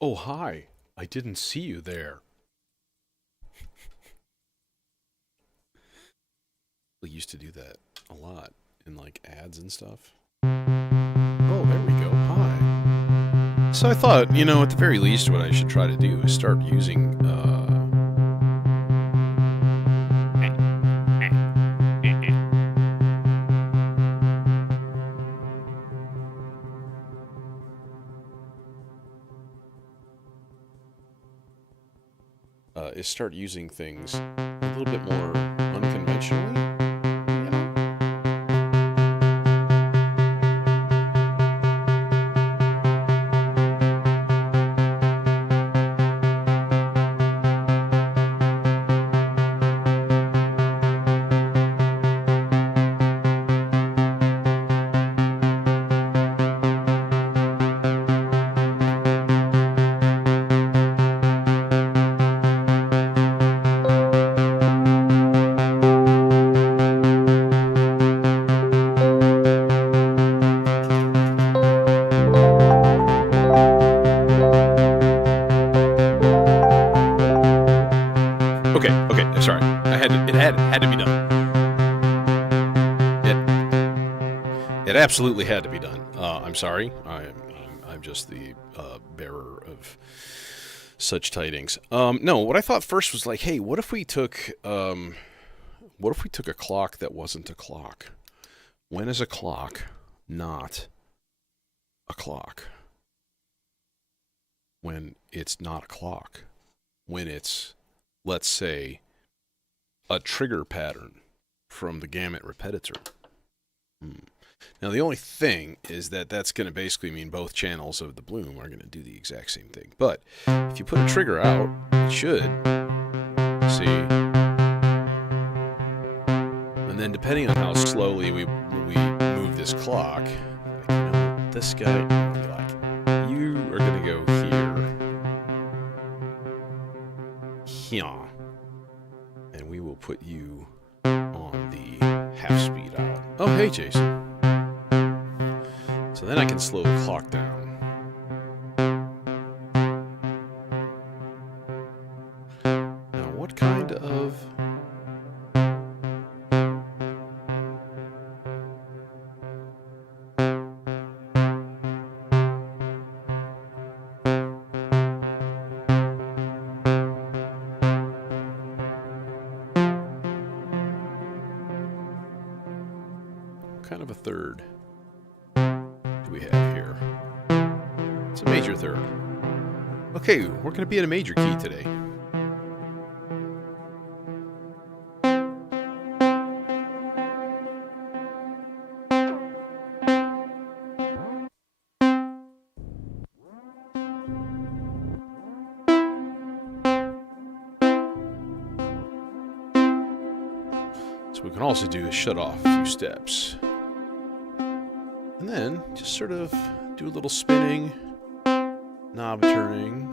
Oh, hi. I didn't see you there. We used to do that a lot in like ads and stuff. Oh, there we go. Hi. So I thought, at the very least, what I should try to do is start using things a little bit more unconventionally. You know? Okay. Sorry, it had to be done. It absolutely had to be done. I'm sorry. I'm just the bearer of such tidings. No, what I thought first was like, hey, what if we took a clock that wasn't a clock? When is a clock not a clock? When it's not a clock? When it's, let's say, a trigger pattern from the gamut repetitor. Now, the only thing is that that's going to basically mean both channels of the bloom are going to do the exact same thing. But if you put a trigger out, it should, see, and then depending on how slowly we move this clock, like, this guy will be like, you are going to go here, and we will put you on the half speed out. Oh, hey, Jason. So then I can slow the clock down. Now, what kind of... a third do we have here? It's a major third. Okay, we're going to be at a major key today. So what we can also do is shut off a few steps. And then just sort of do a little spinning, knob turning.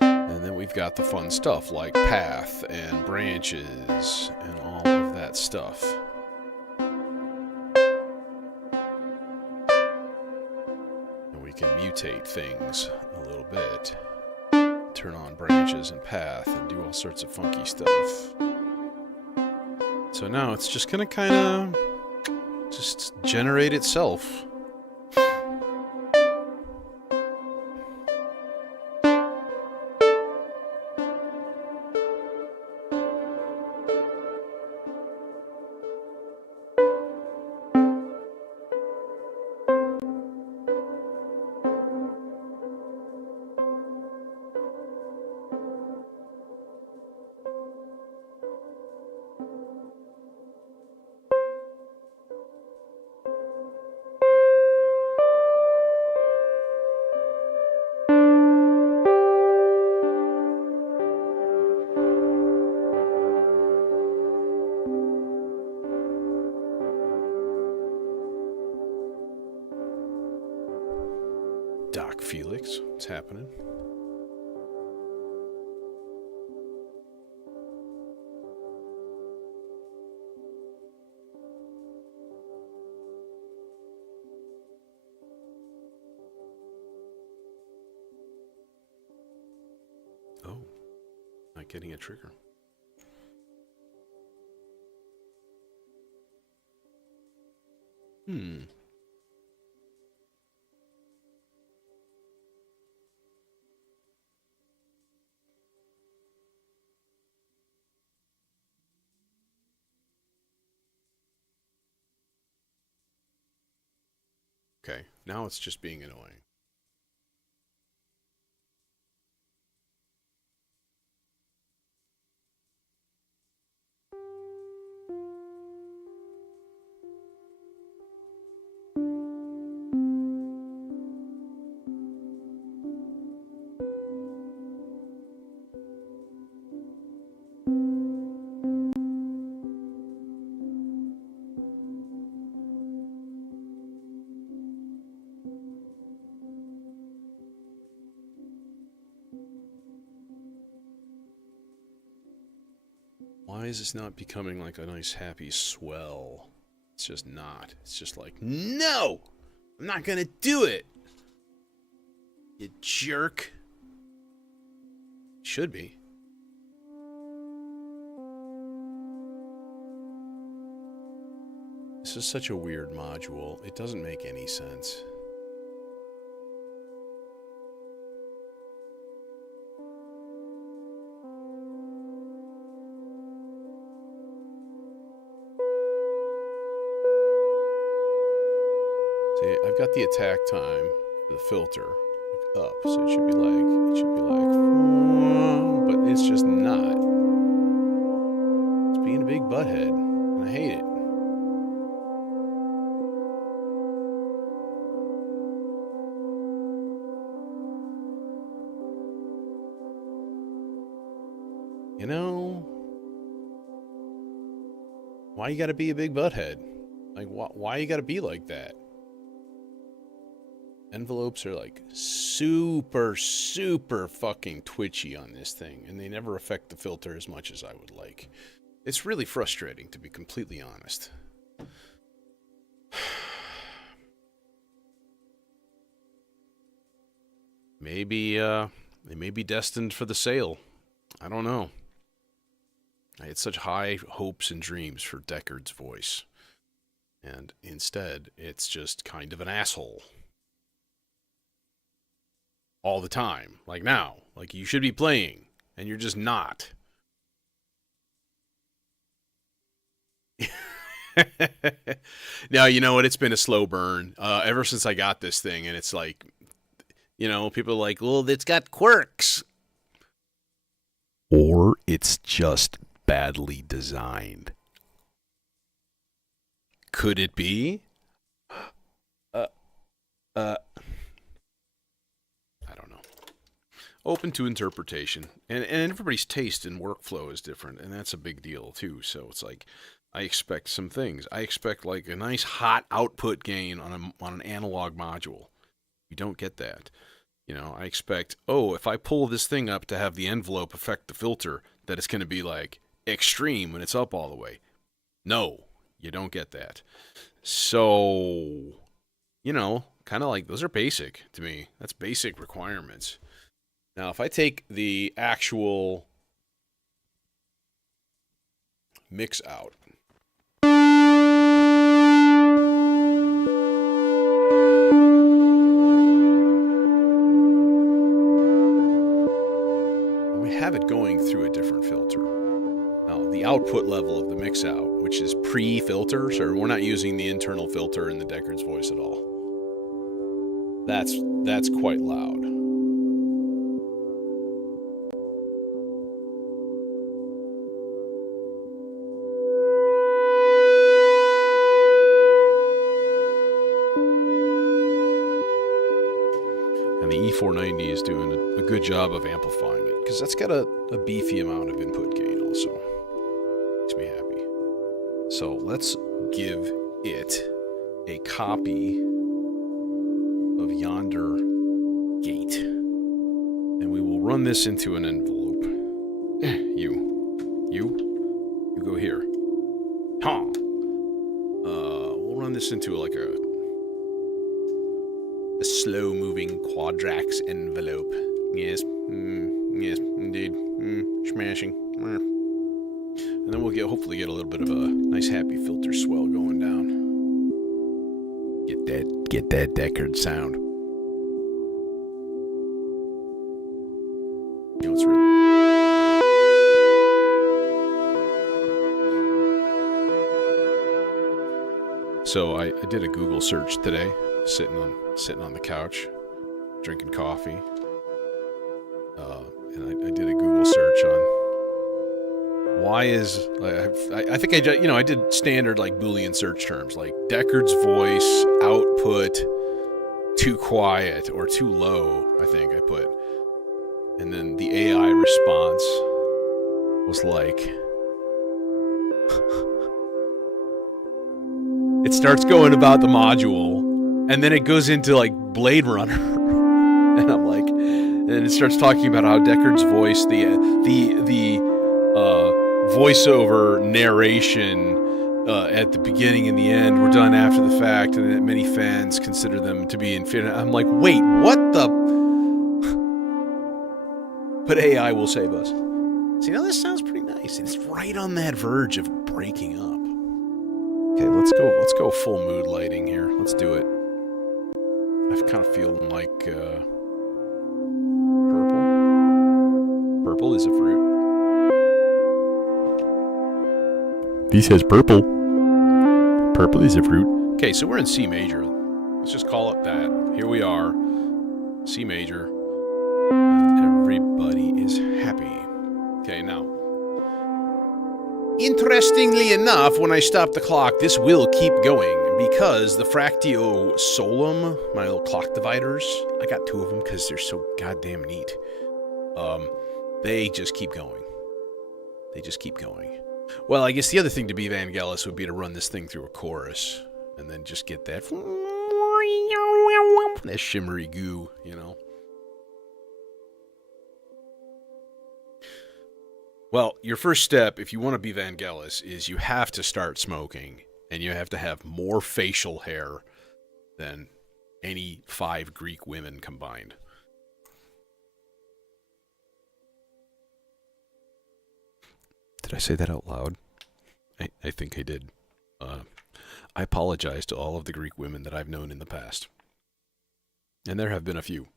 And then we've got the fun stuff like path and branches and all of that stuff. And we can mutate things a little bit. Turn on branches and path and do all sorts of funky stuff. So now it's just gonna kind of just generate itself. Doc Felix, what's happening? not getting a trigger. Okay, now it's just being annoying. Why is this not becoming like a nice happy swell? It's just not. It's just like, no! I'm not gonna do it! You jerk. Should be. This is such a weird module. It doesn't make any sense. See, I've got the attack time for the filter like up, so it should be like, but it's just not. It's being a big butthead, and I hate it. You know, why you gotta be a big butthead? Like, why you gotta be like that? Envelopes are like super fucking twitchy on this thing, and they never affect the filter as much as I would like. It's really frustrating, to be completely honest. Maybe they may be destined for the sale. I don't know. I had such high hopes and dreams for Deckard's voice, and instead it's just kind of an asshole. All the time. Like now. Like you should be playing. And you're just not. Now, you know what? It's been a slow burn. Ever since I got this thing. And it's like, you know, people are like, well, it's got quirks. Or it's just badly designed. Could it be? Open to interpretation, and everybody's taste and workflow is different, and that's a big deal too. So it's like, I expect some things. I expect like a nice hot output gain on an analog module. You don't get that. You know, I expect, oh, if I pull this thing up to have the envelope affect the filter, that it's going to be like extreme when it's up all the way. No, you don't get that. So, you know, kind of like those are basic to me. That's basic requirements. Now, if I take the actual mix out, we have it going through a different filter. Now, the output level of the mix out, which is pre-filter, so we're not using the internal filter in the Deckard's voice at all. That's quite loud. And the E490 is doing a good job of amplifying it, because that's got a beefy amount of input gain also. Makes me happy. So let's give it a copy of yonder gate. And we will run this into an envelope. You go here. Huh. We'll run this into like a slow-moving quadrax envelope. Yes. Yes, indeed. Smashing. And then we'll hopefully get a little bit of a nice happy filter swell going down. Get that Deckard sound. You know, it's really... So I did a Google search today, sitting on the couch, drinking coffee. And I did a Google search on why is I think I did standard like Boolean search terms like Deckard's voice output too quiet or too low. I think I put, and then the AI response was like, it starts going about the module, and then it goes into like Blade Runner, and I'm like, and it starts talking about how Deckard's voice, the voiceover narration at the beginning and the end were done after the fact, and that many fans consider them to be inferior. I'm like, wait, what the? But AI will save us. See, now this sounds pretty nice. It's right on that verge of breaking up. Okay, let's go full mood lighting here. Let's do it. I'm kind of feeling like purple. Purple is a fruit. He says purple. Purple is a fruit. Okay, so we're in C major. Let's just call it that. Here we are. C major. And everybody is happy. Okay, now. Interestingly enough, when I stop the clock, this will keep going because the Fractio Solum, my little clock dividers, I got 2 of them because they're so goddamn neat. They just keep going. They just keep going. Well, I guess the other thing to be Vangelis would be to run this thing through a chorus and then just get that shimmery goo, you know. Well, your first step, if you want to be Vangelis, is you have to start smoking, and you have to have more facial hair than any 5 Greek women combined. Did I say that out loud? I think I did. I apologize to all of the Greek women that I've known in the past. And there have been a few.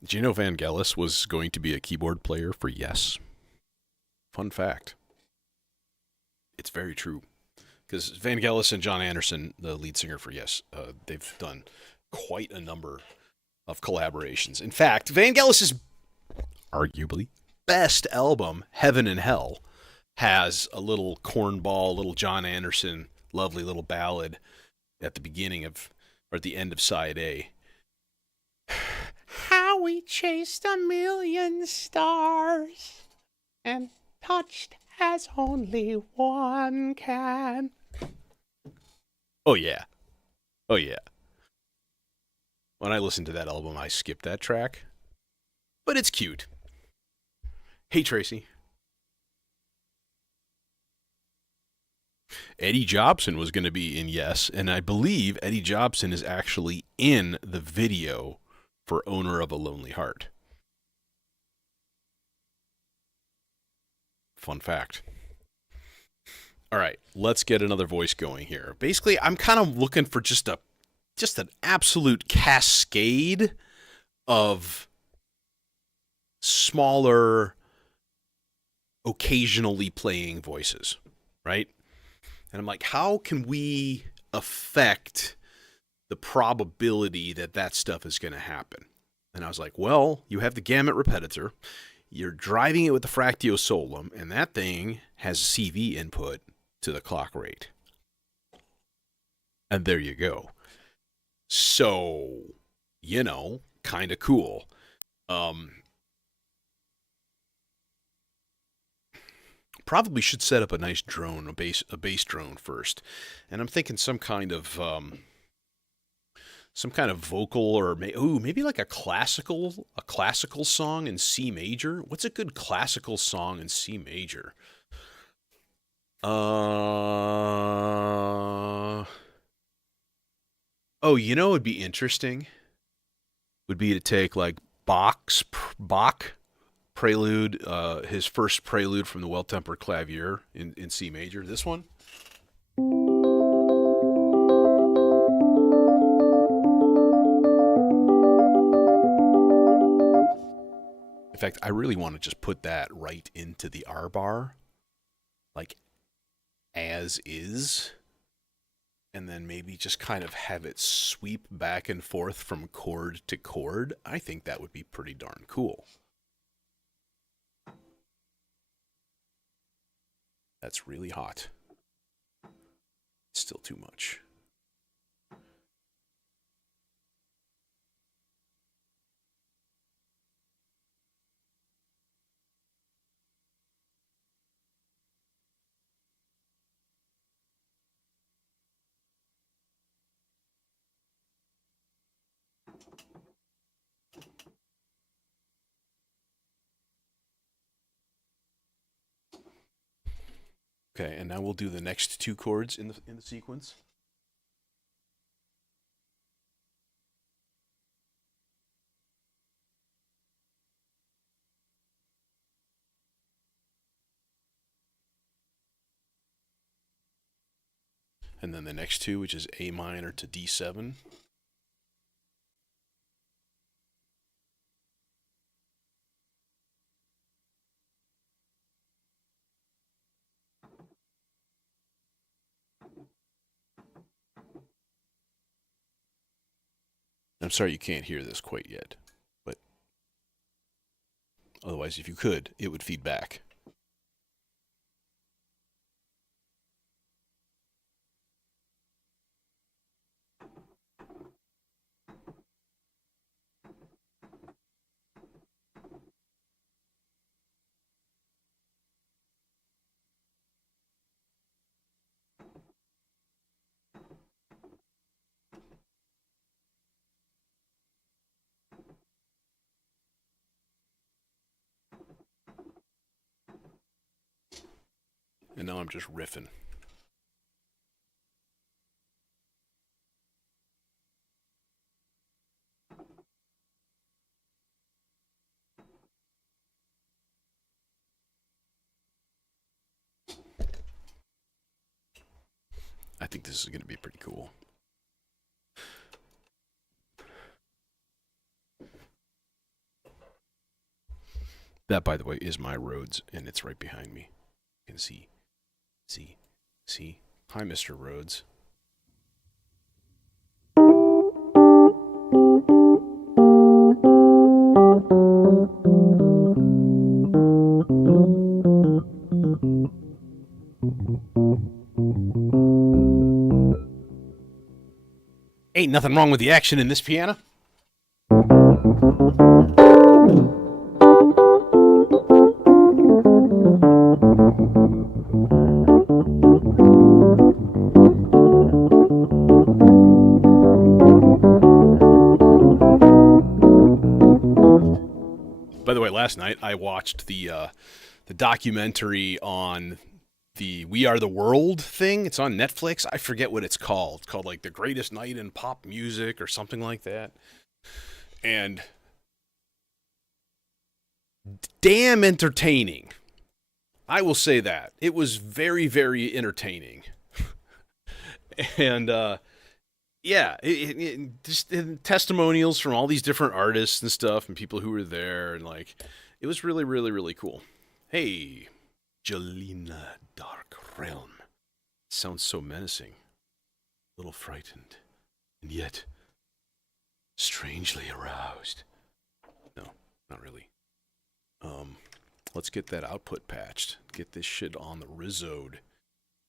Did you know Vangelis was going to be a keyboard player for Yes? Fun fact. It's very true. Because Vangelis and John Anderson, the lead singer for Yes, they've done quite a number of collaborations. In fact, Vangelis' arguably best album, Heaven and Hell, has a little cornball, little John Anderson, lovely little ballad at the beginning of, or at the end of side A. How we chased 1,000,000 stars and touched as only one can. Oh yeah. Oh yeah. When I listened to that album, I skipped that track. But it's cute. Hey, Tracy. Eddie Jobson was going to be in Yes, and I believe Eddie Jobson is actually in the video for Owner of a Lonely Heart. Fun fact. All right, let's get another voice going here. Basically, I'm kind of looking for just an absolute cascade of smaller, occasionally playing voices, right? And I'm like, how can we affect the probability that that stuff is going to happen? And I was like, well, you have the gamut repetitor. You're driving it with the Fractio Solum, and that thing has CV input to the clock rate. And there you go. So, you know, kind of cool. Probably should set up a nice drone, a bass drone first. And I'm thinking some kind of vocal, or maybe like a classical song in C major. What's a good classical song in C major? Oh, you know what would be interesting? Would be to take like Bach prelude, his first prelude from the Well-Tempered Clavier in C major. This one. In fact, I really want to just put that right into the R bar, like as is, and then maybe just kind of have it sweep back and forth from chord to chord. I think that would be pretty darn cool. That's really hot. Still too much. Okay, and now we'll do the next two chords in the sequence. And then the next two, which is A minor to D7. I'm sorry you can't hear this quite yet, but otherwise, if you could, it would feed back. And now I'm just riffing. I think this is going to be pretty cool. That, by the way, is my Rhodes, and it's right behind me. You can see. Hi, Mr. Rhodes. Ain't nothing wrong with the action in this piano. By the way, last night I watched the documentary on the We Are the World thing. It's on Netflix. I forget what it's called. It's called like The Greatest Night in Pop Music or something like that. And damn entertaining. I will say that. It was very, very entertaining. And yeah, just testimonials from all these different artists and stuff and people who were there. And like, it was really, really, really cool. Hey, Jelena Dark Realm. Sounds so menacing. A little frightened. And yet, strangely aroused. No, not really. Let's get that output patched. Get this shit on the Rizzode.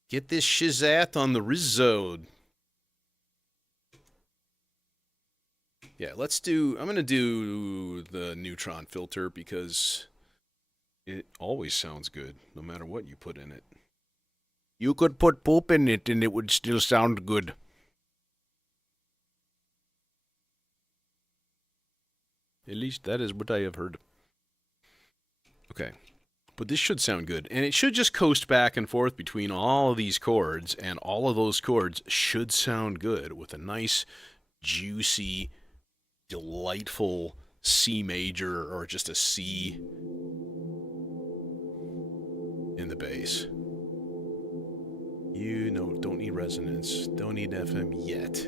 Get this shizat on the Rizzode. Yeah, I'm going to do the neutron filter because it always sounds good, no matter what you put in it. You could put poop in it and it would still sound good. At least that is what I have heard. Okay. But this should sound good. And it should just coast back and forth between all of these chords, and all of those chords should sound good with a nice juicy, delightful C major or just a C in the bass. You know, don't need resonance, don't need FM yet.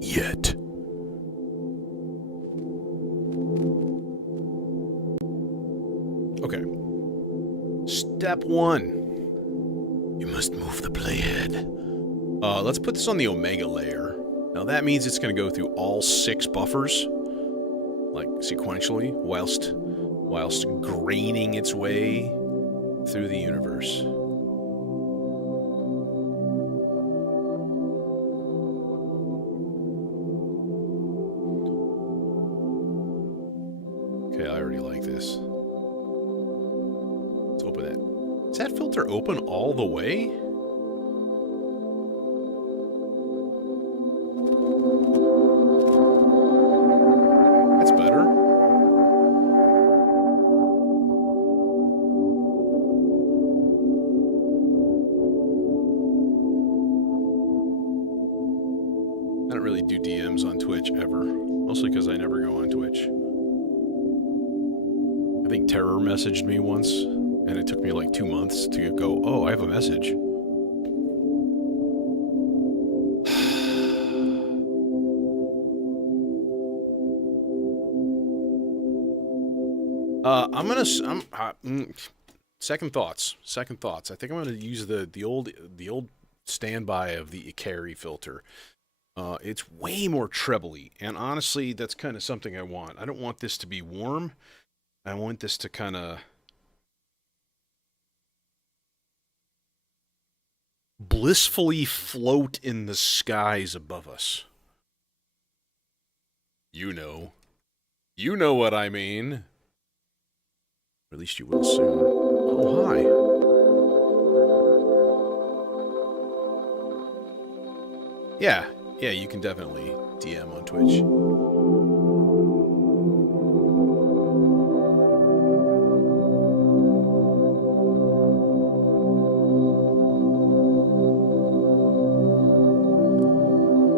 Yet. Okay. Step 1. You must move the playhead. Let's put this on the omega layer. Now that means it's going to go through all 6 buffers, like sequentially, whilst graining its way through the universe. Okay, I already like this. Let's open that. Is that filter open all the way? That's better. I don't really do DMs on Twitch ever. Mostly because I never go on Twitch. I think Terror messaged me once, and it took me like 2 months to go, oh, I have a message. Second thoughts. I think I'm gonna use the old standby of the Ikari filter. It's way more trebly, and honestly, that's kind of something I want. I don't want this to be warm. I want this to kind of blissfully float in the skies above us. You know what I mean. Or at least you will soon. Oh, hi. Yeah, you can definitely DM on Twitch.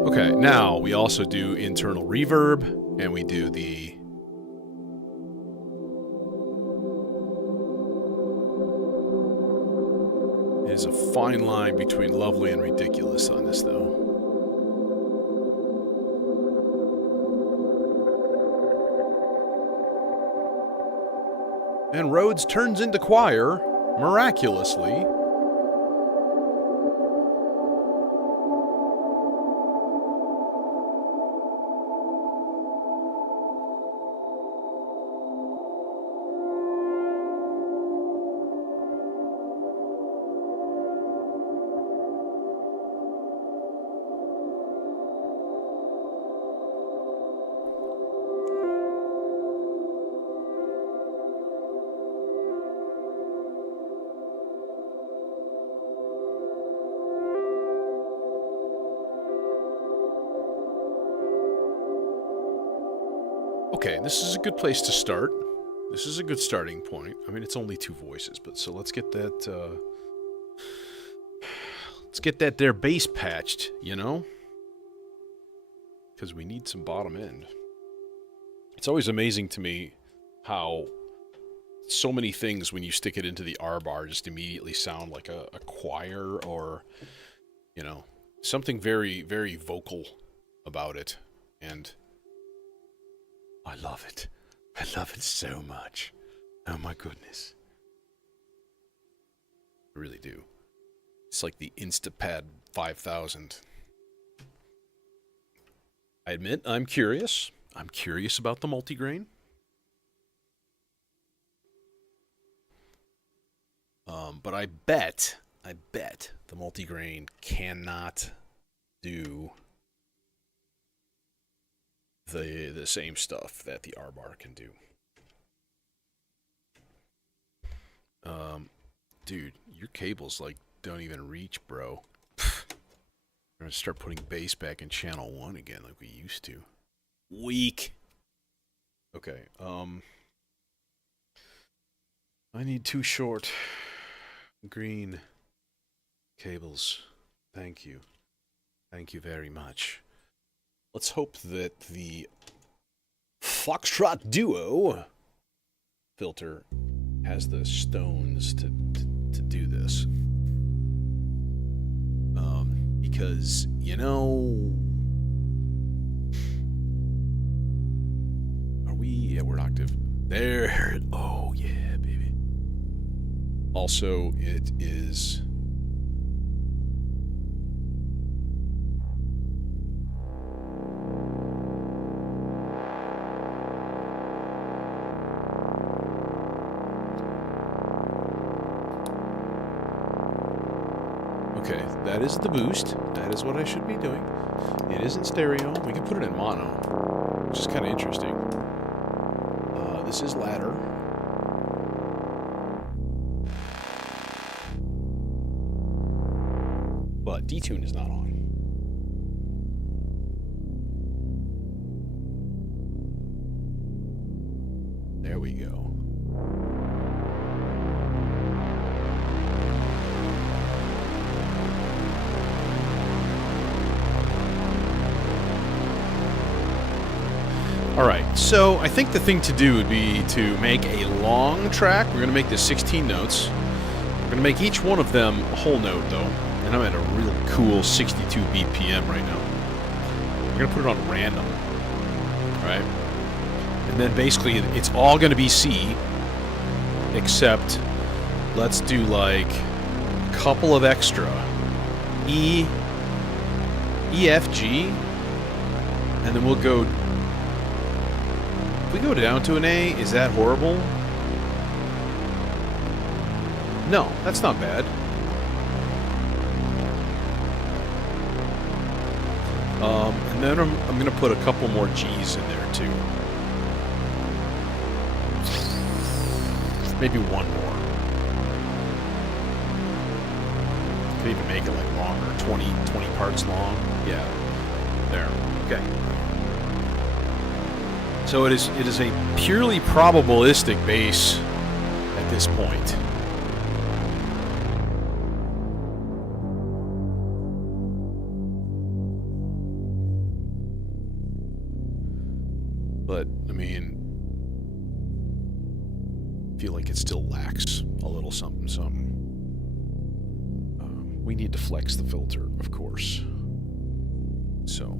Okay, now we also do internal reverb, and we do the... There's a fine line between lovely and ridiculous on this, though. And Rhodes turns into choir, miraculously. Okay, this is a good place to start. This is a good starting point. I mean, it's only 2 voices, but so let's get that, there bass patched, you know? Because we need some bottom end. It's always amazing to me how so many things, when you stick it into the R bar, just immediately sound like a choir or, you know, something very, very vocal about it. And I love it. I love it so much. Oh my goodness. I really do. It's like the Instapad 5000. I admit, I'm curious. I'm curious about the multigrain. But I bet the multigrain cannot do the same stuff that the R bar can do. Dude, your cables like don't even reach, bro. We're gonna start putting bass back in channel 1 again like we used to. Weak. Okay, I need 2 short green cables. Thank you. Thank you very much. let's hope that the Foxtrot Duo filter has the stones to do this. Because, you know... Are we... Yeah, we're octave. There. Oh, yeah, baby. Also, it is... Okay, that is the boost. That is what I should be doing. It is in stereo. We can put it in mono, which is kind of interesting. This is ladder. But detune is not on. There we go. Alright, so I think the thing to do would be to make a long track. We're going to make this 16 notes. We're going to make each one of them a whole note, though. And I'm at a really cool 62 BPM right now. We're going to put it on random. Right? And then basically it's all going to be C, except let's do like a couple of extra. E, F, G, and then we'll go... If we go down to an A, is that horrible? No, that's not bad. And then I'm going to put a couple more G's in there too. Maybe one more. Could even make it like longer, 20 parts long. Yeah, there. Okay. So it is a purely probabilistic bass at this point. But, I mean, I feel like it still lacks a little something. We need to flex the filter, of course. So,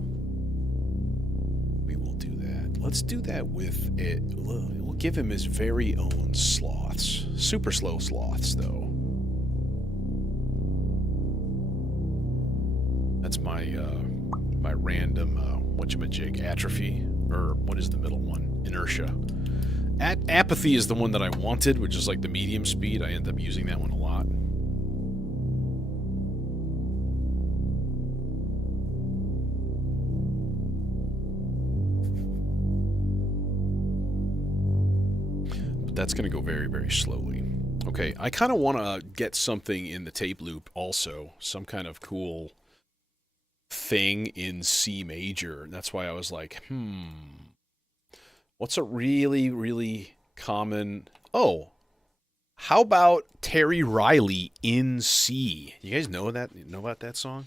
we will do that. Let's do that with it. We'll give him his very own sloths. Super slow sloths, though. That's my my random whatchamajig, atrophy, or what is the middle one? Inertia. Apathy is the one that I wanted, which is like the medium speed. I end up using that one a lot. That's going to go very, very slowly. Okay, I kind of want to get something in the tape loop also. Some kind of cool thing in C major. That's why I was like, what's a really, really common... Oh, how about Terry Riley in C? You guys know that? Know about that song?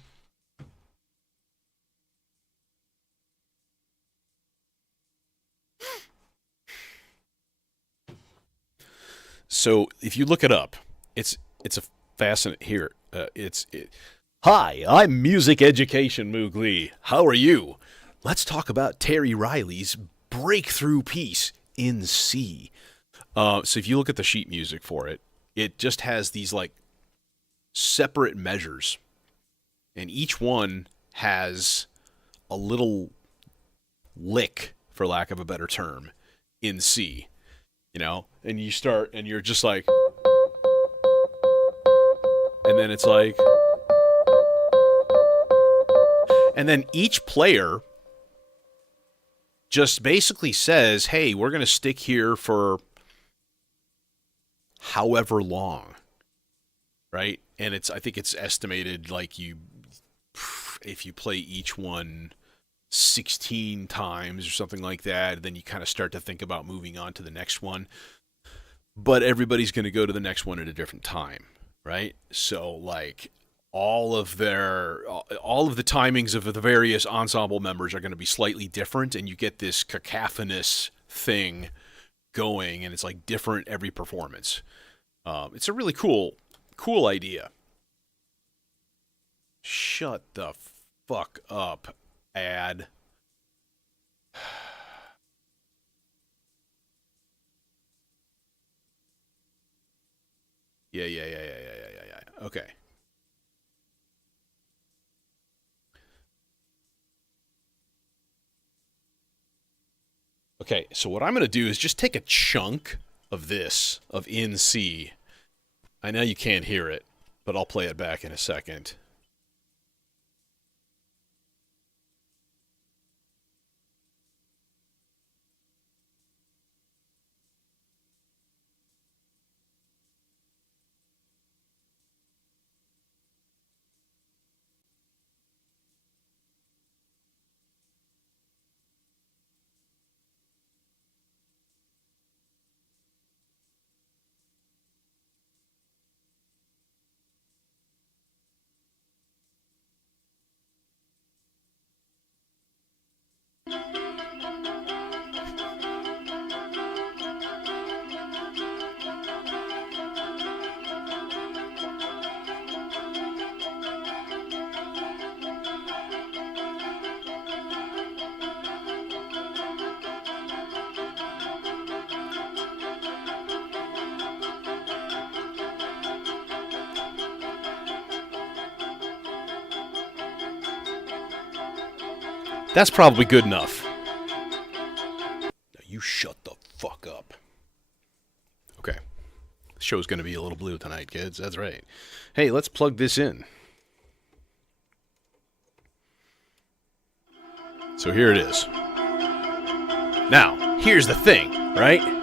So if you look it up, it's a fascinating. Here, Hi, I'm Music Education Moog Lee. How are you? Let's talk about Terry Riley's breakthrough piece in C. So if you look at the sheet music for it, it just has these like separate measures, and each one has a little lick, for lack of a better term, in C. You know, and you start, and you're just like, and then it's like, and then each player just basically says, hey, we're going to stick here for however long, right? And I think it's estimated like if you play each one 16 times or something like that, then you kind of start to think about moving on to the next one. But everybody's going to go to the next one at a different time, right? So, like, all of the timings of the various ensemble members are going to be slightly different, and you get this cacophonous thing going, and it's like different every performance. It's a really cool idea. Shut the fuck up, ad. Yeah. Okay. Okay, so what I'm going to do is just take a chunk of this, of in C. I know you can't hear it, but I'll play it back in a second. That's probably good enough. Now you shut the fuck up. Okay. The show's going to be a little blue tonight, kids. That's right. Hey, let's plug this in. So here it is. Now, here's the thing, right?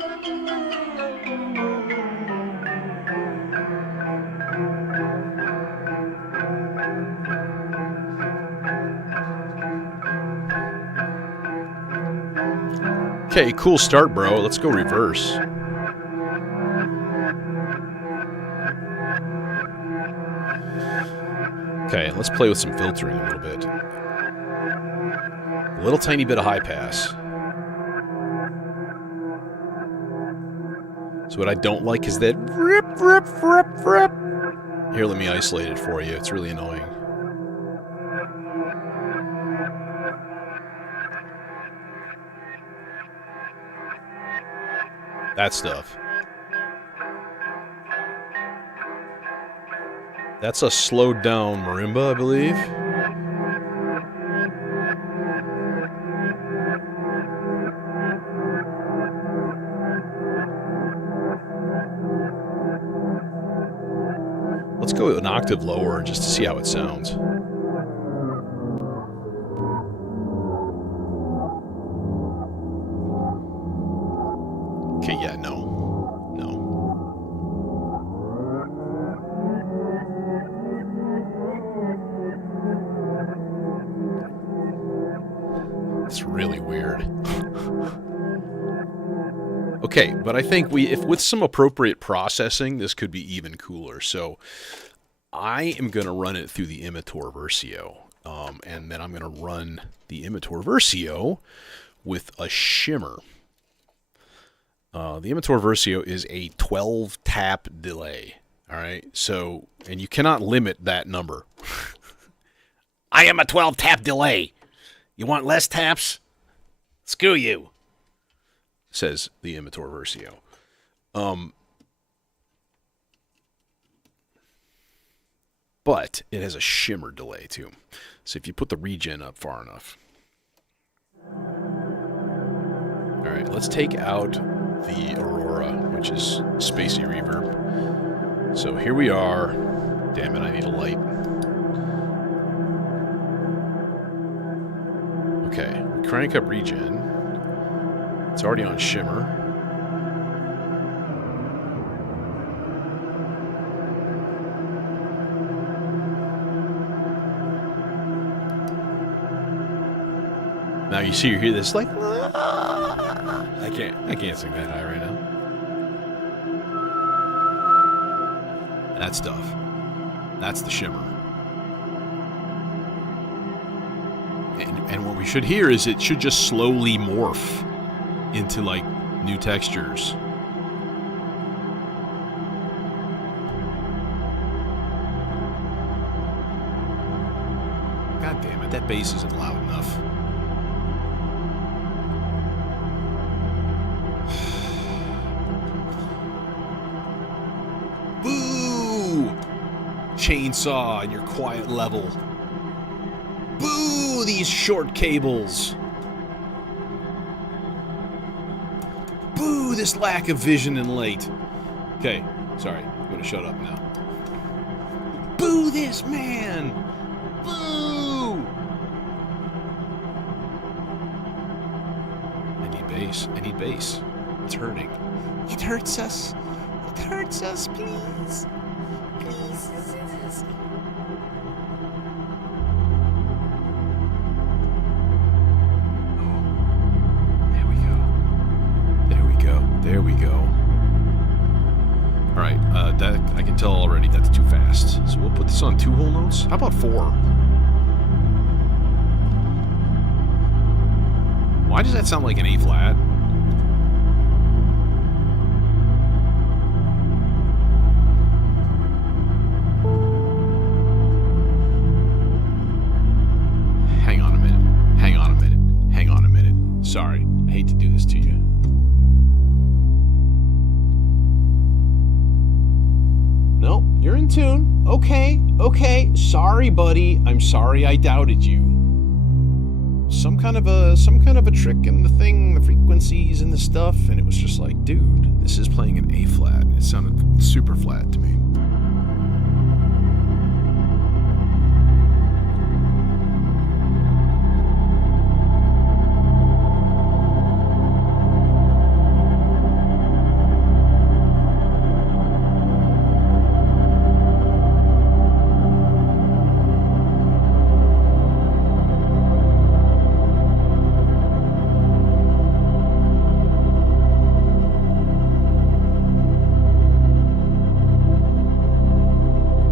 Okay, cool start, bro. Let's go reverse. Okay, let's play with some filtering a little bit. A little tiny bit of high pass. So what I don't like is that rip. Here, let me isolate it for you. It's really annoying. That stuff. That's a slowed down marimba, I believe. Let's go an octave lower just to see how it sounds. Okay, yeah, no. It's really weird. Okay, but I think if with some appropriate processing, this could be even cooler. So I am going to run it through the Imitor Versio. And then I'm going to run the Imitor Versio with a shimmer. The Imitor Versio is a 12-tap delay. All right, so, and you cannot limit that number. I am a 12-tap delay. You want less taps? Screw you, says the Imitor Versio. But it has a shimmer delay too. So if you put the regen up far enough. All right, let's take out the Aurora, which is spacey reverb. So here we are. Damn it, I need a light. Okay, we crank up regen. It's already on shimmer. Now you see, you hear this like, I can't sing that high right now. That stuff. That's the shimmer. And what we should hear is it should just slowly morph into, like, new textures. God damn it, that bass isn't loud enough. Boo! Chainsaw in your quiet level. Boo! These short cables. Boo! This lack of vision and light. Okay, sorry. I'm gonna shut up now. Boo this man! Boo! I need bass. I need bass. It's hurting. It hurts us. It hurts us, please. Please. There we go. Alright, that I can tell already that's too fast. So we'll put this on 2 whole notes. How about 4? Why does that sound like an A flat? Hang on a minute. Hang on a minute. Hang on a minute. Sorry, I hate to do this to you. No, you're in tune. Okay, okay. Sorry, buddy. I'm sorry I doubted you. Some kind of a trick in the thing, the frequencies and the stuff, and it was just like, dude, this is playing an A flat. It sounded super flat to me.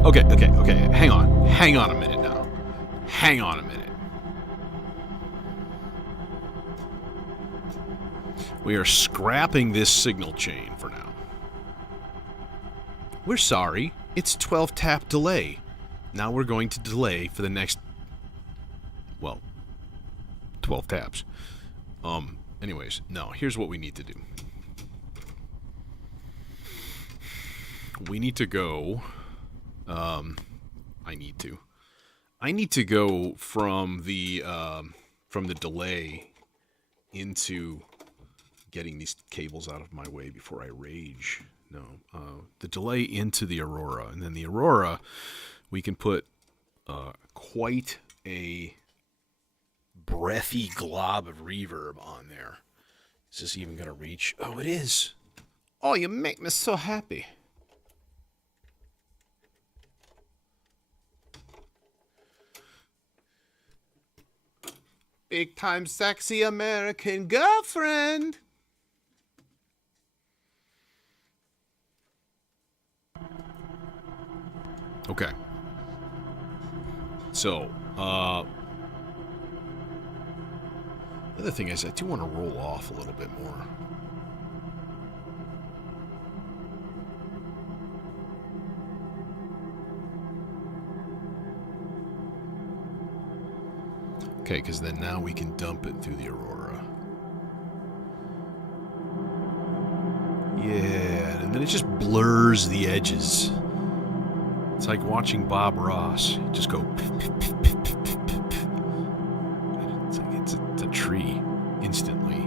Okay, hang on. Hang on a minute now. Hang on a minute. We are scrapping this signal chain for now. We're sorry. It's 12 tap delay. Now we're going to delay for the next, well, 12 taps. Anyways, no, here's what we need to do. We need to go... I need to go from the delay into getting these cables out of my way before I rage. No, the delay into the Aurora, and then the Aurora, we can put quite a breathy glob of reverb on there. Is this even gonna reach? Oh, it is. Oh, you make me so happy. Big time sexy American girlfriend. Okay. So, the other thing is I do want to roll off a little bit more. Okay, because then now we can dump it through the Aurora. Yeah, and then it just blurs the edges. It's like watching Bob Ross. Just go... It's like it's a tree instantly.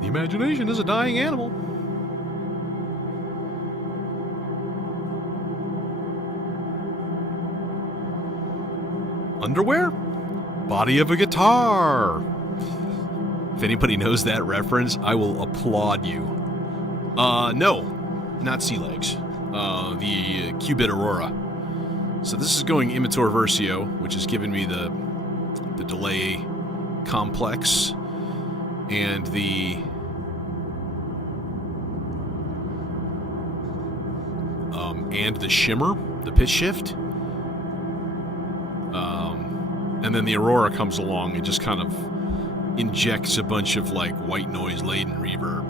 The imagination is a dying animal. Underwear? Body of a guitar. If anybody knows that reference, I will applaud you. No, not sea legs. The Qubit Aurora. So this is going Imitor Versio, which has given me the delay complex and the and the shimmer, the pitch shift. And then the Aurora comes along and just kind of injects a bunch of like white noise laden reverb.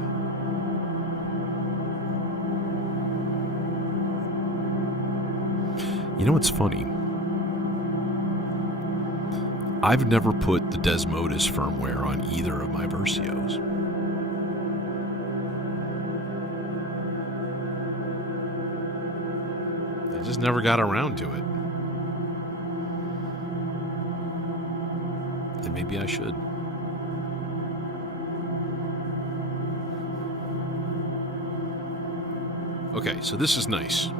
You know what's funny? I've never put the Desmodus firmware on either of my Versios. I just never got around to it. And maybe I should. Okay, so this is nice.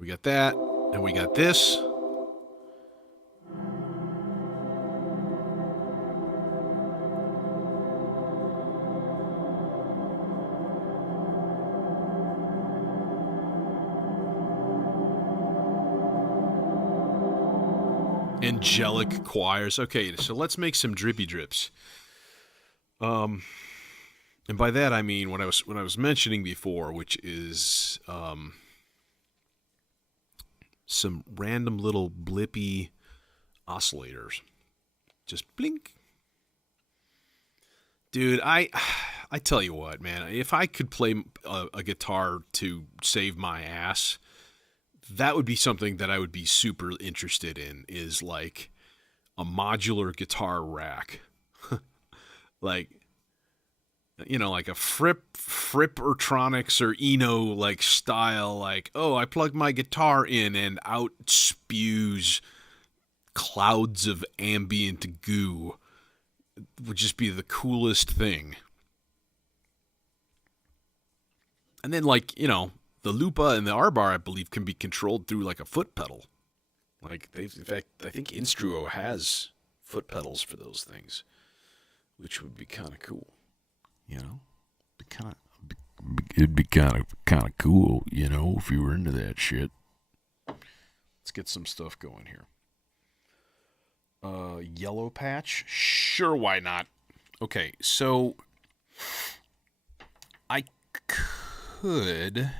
We got that, and we got this. Angelic choirs. Okay, so let's make some drippy drips. And by that I mean what I was mentioning before, which is some random little blippy oscillators. Just blink. Dude, I tell you what, man, if I could play a guitar to save my ass, that would be something that I would be super interested in, is like a modular guitar rack. Like, you know, like a Fripp-ertronics or Eno like style, like, oh, I plug my guitar in and out spews clouds of ambient goo. It would just be the coolest thing. And then, like, you know, the Lupa and the R-bar, I believe, can be controlled through like a foot pedal. Like, in fact, I think Instruo has foot pedals for those things, which would be kind of cool. You know, it'd be kind of cool, you know, if you were into that shit. Let's get some stuff going here. Yellow patch, sure, why not? Okay, so I could.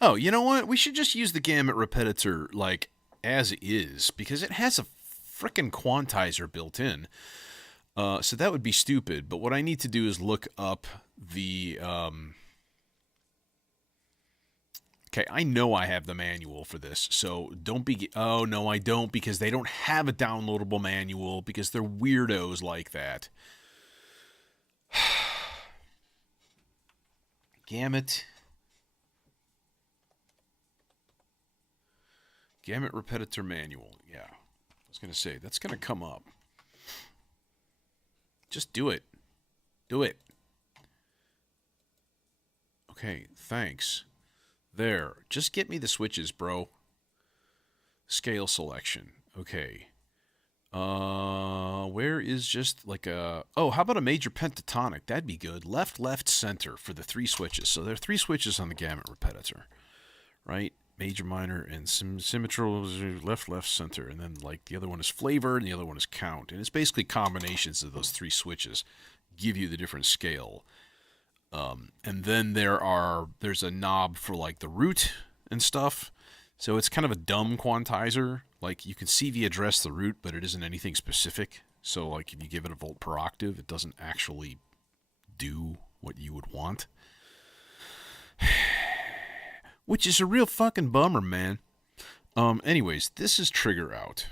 Oh, you know what? We should just use the gamut repetitor like as is, because it has a frickin' quantizer built in. So that would be stupid, but what I need to do is look up the, okay, I know I have the manual for this, so don't be, oh, no, I don't, because they don't have a downloadable manual, because they're weirdos like that. Gamut repetitor manual, yeah. I was going to say, that's going to come up. Just do it. Do it. Okay, thanks. There. Just get me the switches, bro. Scale selection. Okay. Where is just like a... Oh, how about a major pentatonic? That'd be good. Left, left, center for the 3 switches. So there are 3 switches on the gamut repetitor. Right? Major, minor, and symmetral, left, left, center. And then, like, the other one is flavor, and the other one is count. And it's basically combinations of those 3 switches give you the different scale. And then there's a knob for, like, the root and stuff. So it's kind of a dumb quantizer. Like, you can CV address the root, but it isn't anything specific. So, like, if you give it a volt per octave, it doesn't actually do what you would want. Which is a real fucking bummer, man. Anyways, this is trigger out.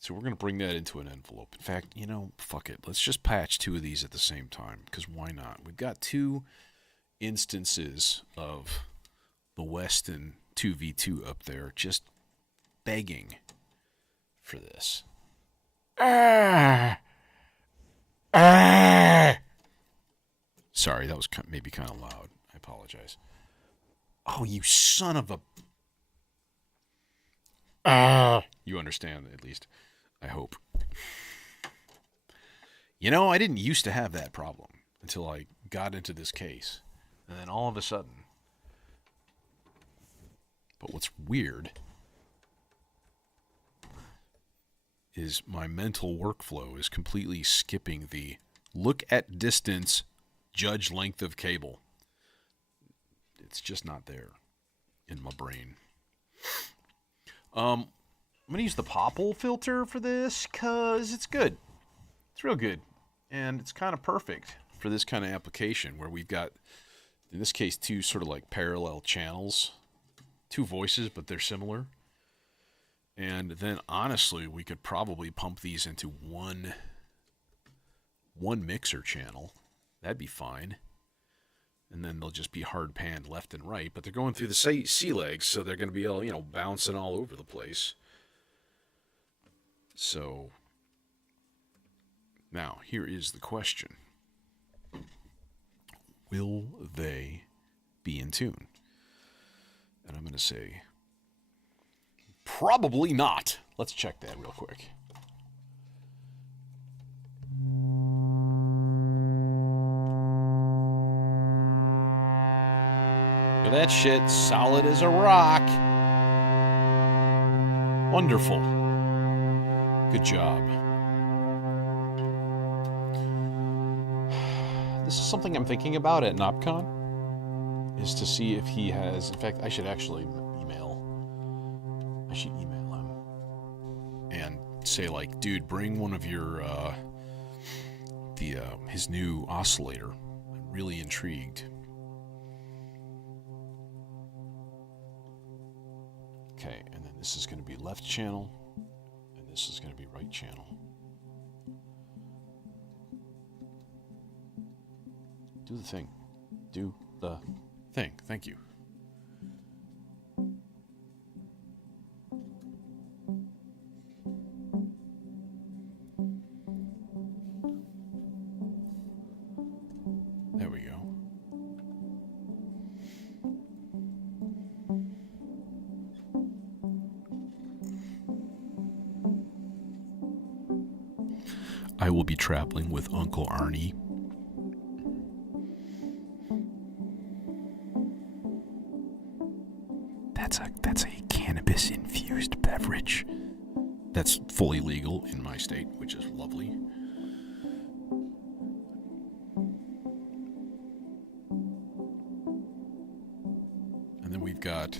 So we're going to bring that into an envelope. In fact, you know, fuck it. Let's just patch 2 of these at the same time, because why not? We've got 2 instances of the Weston 2v2 up there just begging for this. Sorry, that was maybe kind of loud. I apologize. Oh, you son of a... You understand, at least. I hope. You know, I didn't used to have that problem until I got into this case. And then all of a sudden... But what's weird is my mental workflow is completely skipping the look at distance, judge length of cable. It's just not there in my brain. I'm going to use the Popple filter for this because it's good. It's real good. And it's kind of perfect for this kind of application where we've got, in this case, two sort of like parallel channels. Two voices, but they're similar. And then, honestly, we could probably pump these into one mixer channel. That'd be fine. And then they'll just be hard panned left and right. But they're going through the C legs, so they're going to be all, bouncing all over the place. So, now, here is the question. Will they be in tune? And I'm going to say, probably not. Let's check that real quick. Look at that shit, solid as a rock. Wonderful. Good job. This is something I'm thinking about at NopCon. Is to see if he has... In fact, I should actually email him. And say, like, dude, bring one of your... his new oscillator. I'm really intrigued. Okay, and then this is going to be left channel. And this is going to be right channel. Do the thing. Do the thing. Thank you. There we go. I will be traveling with Uncle Arnie. That's a cannabis-infused beverage. That's fully legal in my state, which is lovely. And then we've got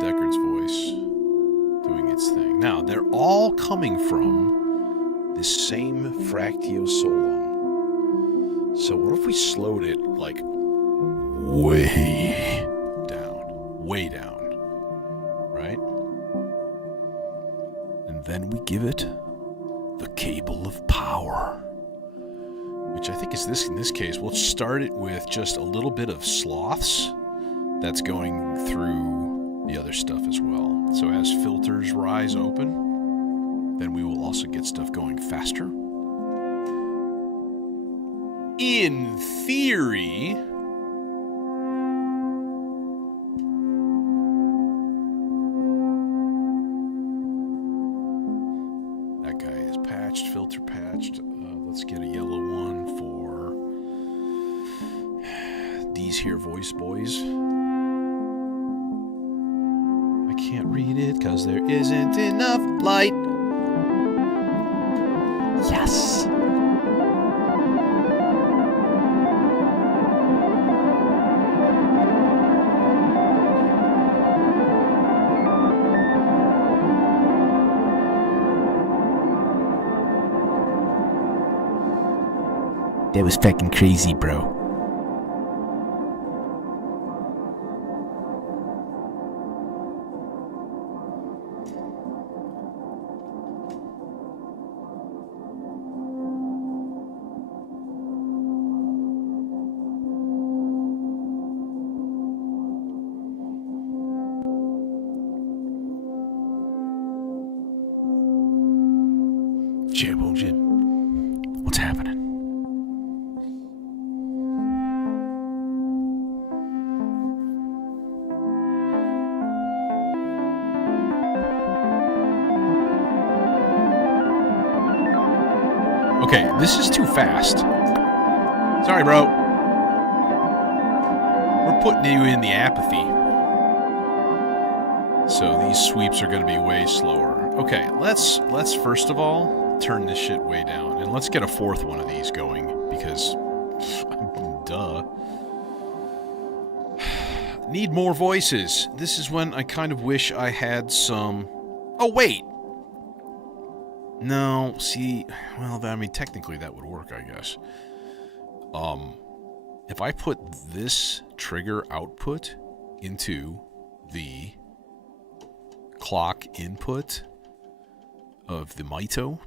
Deckard's voice doing its thing. Now, they're all coming from this same Fractio Solum. So what if we slowed it, like, way down, right? And then we give it the cable of power, which I think is this. In this case, we'll start it with just a little bit of sloths that's going through the other stuff as well. So as filters rise open, then we will also get stuff going faster. In theory... filter patched. Let's get a yellow one for these here voice boys. I can't read it because there isn't enough light. Yes. That was fucking crazy, bro. Jim, what's happening? Okay, this is too fast. Sorry, bro. We're putting you in the apathy. So these sweeps are going to be way slower. Okay, let's first of all turn this shit way down. And let's get a fourth one of these going, because duh. Need more voices. This is when I kind of wish I had some... Oh, wait! No, see... Well, I mean, technically that would work, I guess. If I put this trigger output into the clock input of the Mito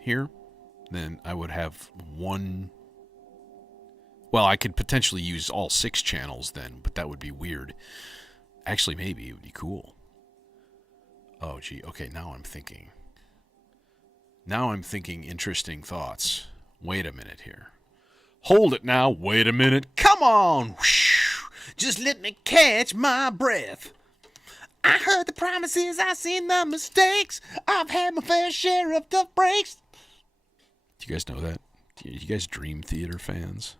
here, then I would have one... Well, I could potentially use all 6 channels then, but that would be weird. Actually, maybe it would be cool. Oh, gee. Okay, now I'm thinking. Now I'm thinking interesting thoughts. Wait a minute here. Hold it now. Wait a minute. Come on. Just let me catch my breath. I heard the promises. I seen the mistakes. I've had my fair share of tough breaks. Do you guys know that? Do you guys Dream Theater fans?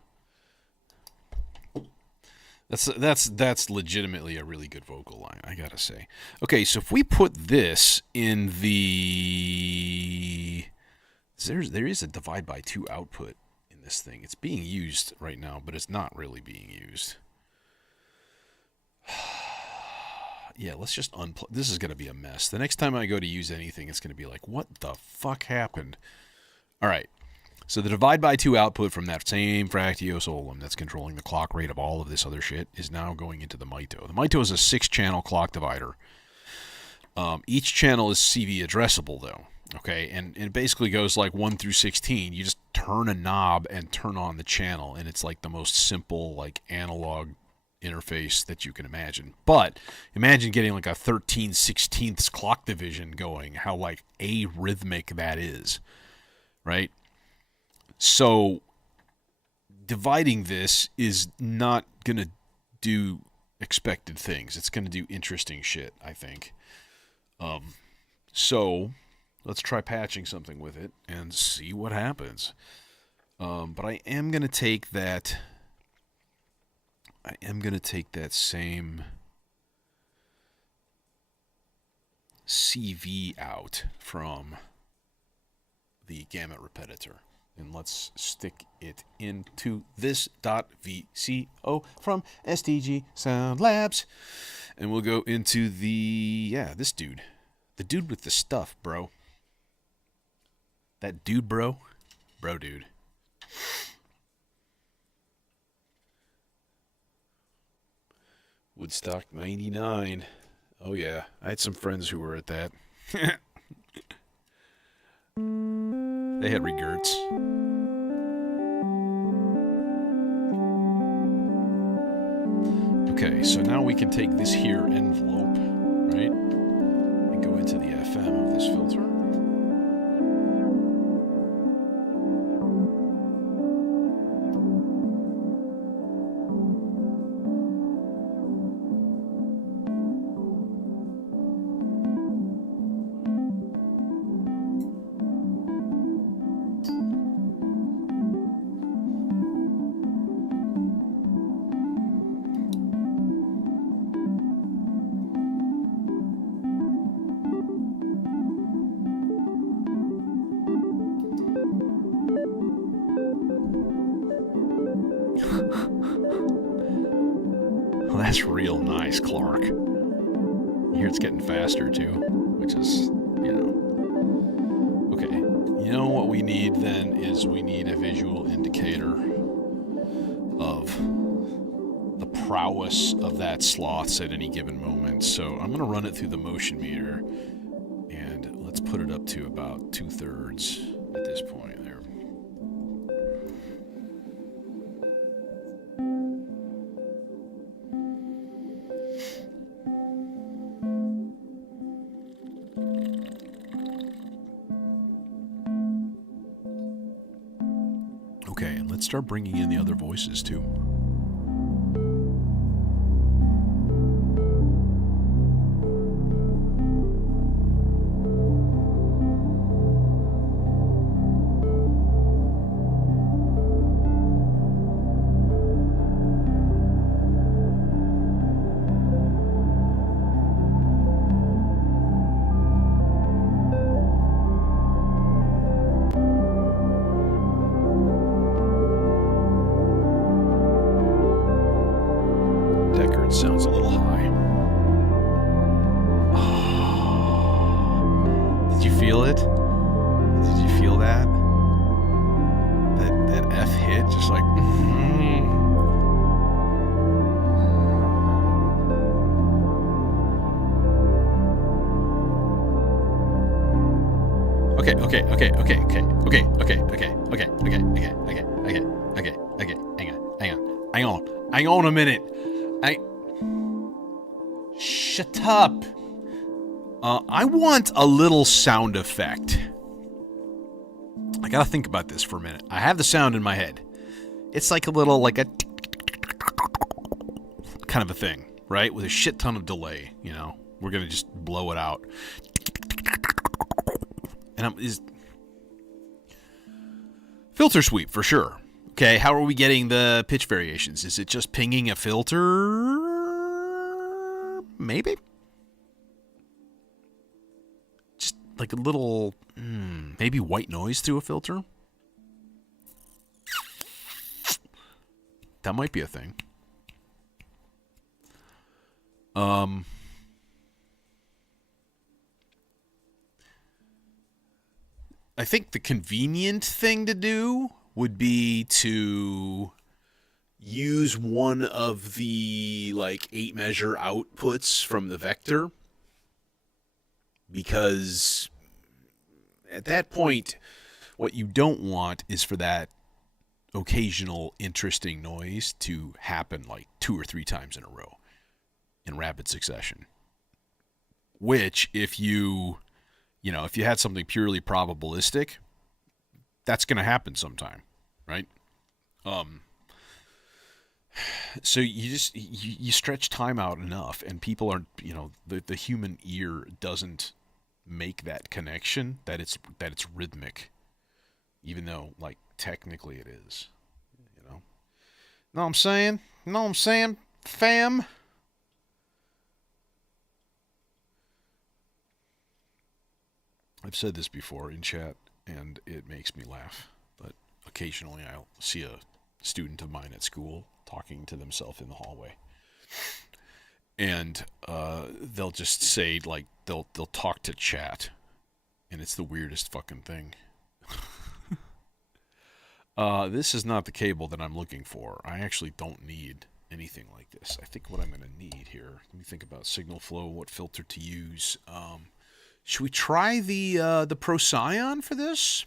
That's legitimately a really good vocal line, I gotta say. Okay, so if we put this in the... There is a divide by 2 output in this thing. It's being used right now, but it's not really being used. Yeah, let's just unplug. This is gonna be a mess. The next time I go to use anything, it's gonna be like, what the fuck happened? Alright. So the divide by 2 output from that same Fractiosolum that's controlling the clock rate of all of this other shit is now going into the Mito. The Mito is a 6-channel clock divider. Each channel is CV addressable, though. Okay, and it basically goes like 1 through 16. You just turn a knob and turn on the channel, and it's like the most simple, like, analog interface that you can imagine. But imagine getting like a 13/16 clock division going, how like arrhythmic that is, right? So, dividing this is not going to do expected things. It's going to do interesting shit, I think. So, let's try patching something with it and see what happens. But I am going to take that... same CV out from the gamut repetitor. And let's stick it into this .vco from STG Sound Labs. And we'll go into this dude. The dude with the stuff, bro. That dude, bro. Bro, dude. Woodstock 99. Oh, yeah. I had some friends who were at that. They had regerts. Okay, so now we can take this here envelope, right, and go into the FM of this filter. Well, that's real nice, Clark. Here it's getting faster too, which is, Okay, you know what we need then is we need a visual indicator of the prowess of that sloths at any given moment. So I'm going to run it through the motion meter, and let's put it up to about 2/3 at this point there. Okay, and let's start bringing in the other voices too. sounds a little high. Did you feel it? Did you feel that? That F hit, just like. Okay. Hang on a minute. Shut up. I want a little sound effect. I gotta think about this for a minute. I have the sound in my head. It's like a little, like a kind of a thing, right? With a shit ton of delay, you know. We're gonna just blow it out. And filter sweep for sure. Okay, how are we getting the pitch variations? Is it just pinging a filter? Maybe? Just like a little, maybe white noise through a filter? That might be a thing. I think the convenient thing to do would be to use one of the like 8 measure outputs from the vector, because at that point what you don't want is for that occasional interesting noise to happen like 2 or 3 times in a row in rapid succession, which if you had something purely probabilistic, that's going to happen sometime, right? So you stretch time out enough, and people aren't, the human ear doesn't make that connection that it's rhythmic, even though like technically it is, Know what I'm saying? Fam? I've said this before in chat, and it makes me laugh. But occasionally I'll see a student of mine at school talking to themselves in the hallway. And they'll just say, like, they'll talk to chat. And it's the weirdest fucking thing. This is not the cable that I'm looking for. I actually don't need anything like this. I think what I'm going to need here, let me think about signal flow, what filter to use. Should we try the Procyon for this?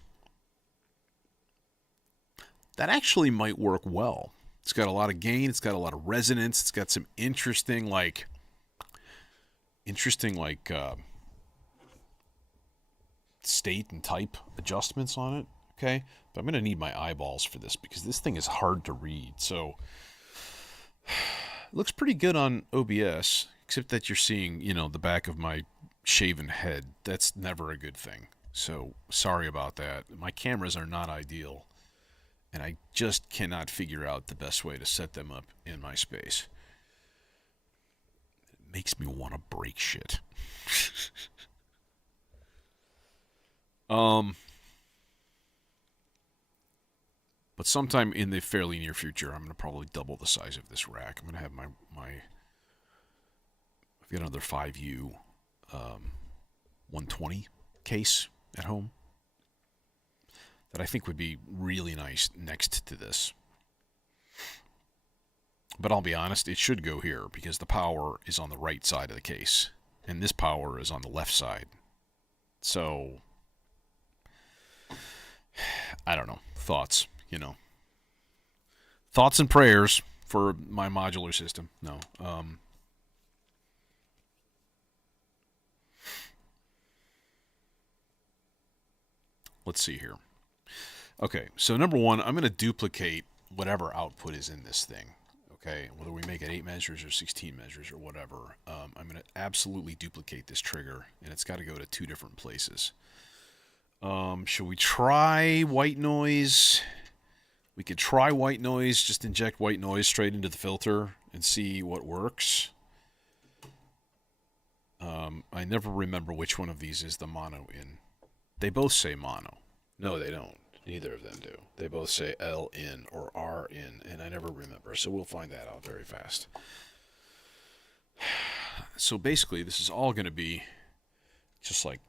That actually might work well. It's got a lot of gain. It's got a lot of resonance. It's got some interesting state and type adjustments on it. Okay, but I'm gonna need my eyeballs for this because this thing is hard to read. So it looks pretty good on OBS, except that you're seeing, the back of my shaven head. That's never a good thing. So sorry about that. My cameras are not ideal, and I just cannot figure out the best way to set them up in my space. It makes me want to break shit. But sometime in the fairly near future, I'm going to probably double the size of this rack. I'm going to have I've got another 5U 120 case at home that I think would be really nice next to this. But I'll be honest, it should go here because the power is on the right side of the case, and this power is on the left side. So, I don't know. Thoughts, Thoughts and prayers for my modular system. No. Let's see here. Okay, so number one, I'm going to duplicate whatever output is in this thing. Okay, whether we make it 8 measures or 16 measures or whatever, I'm going to absolutely duplicate this trigger, and it's got to go to 2 different places. Should we try white noise? We could try white noise, just inject white noise straight into the filter and see what works. I never remember which one of these is the mono in. They both say mono. No, they don't. Neither of them do. They both say L in or R in, and I never remember, so we'll find that out very fast. So basically, this is all going to be just like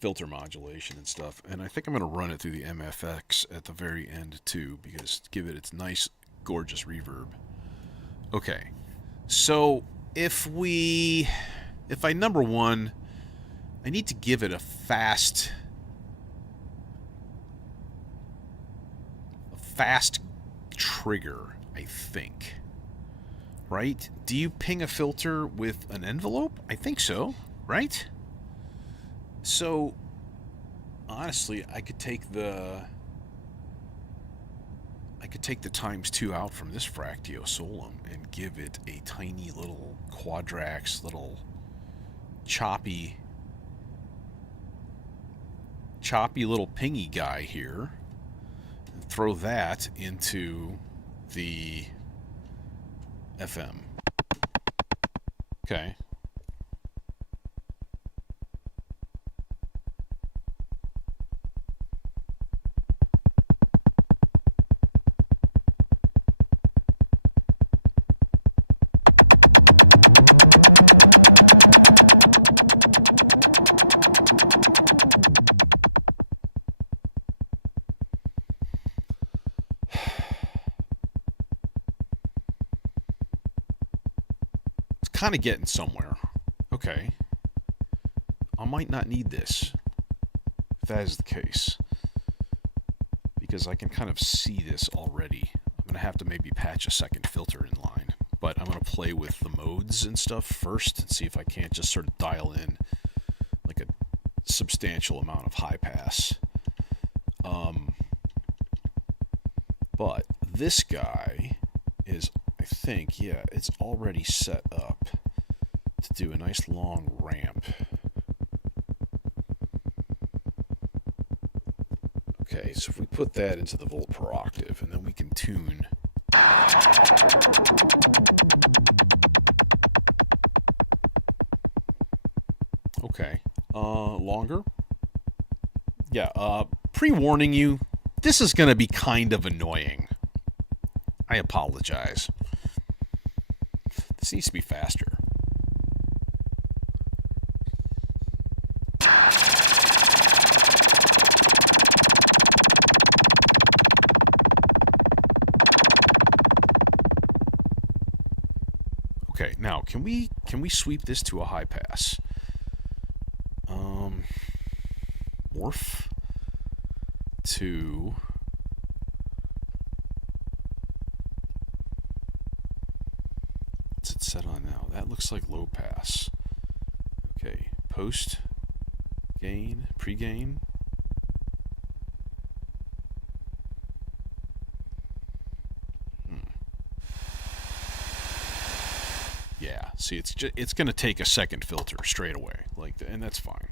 filter modulation and stuff. And I think I'm going to run it through the MFX at the very end too, because give it its nice, gorgeous reverb. Okay, so if I number one, I need to give it a fast trigger, I think. Right? Do you ping a filter with an envelope? I think so, right? So, honestly, I could take the ×2 out from this Fractio Solum and give it a tiny little quadrax, little choppy little pingy guy here, and throw that into the FM. Okay. Kind of getting somewhere. Okay. I might not need this, if that is the case, because I can kind of see this already. I'm going to have to maybe patch a second filter in line, but I'm going to play with the modes and stuff first and see if I can't just sort of dial in like a substantial amount of high pass. But this guy is, I think, yeah, it's already set up to do a nice long ramp. Okay, so if we put that into the volt per octave, and then we can tune. Okay, longer? Yeah, pre-warning you, this is going to be kind of annoying. I apologize. This needs to be faster. Okay, now can we sweep this to a high pass? Morph to what's it set on now? That looks like low pass. Okay, post gain, pre-gain. Yeah, see, it's going to take a second filter straight away, and that's fine.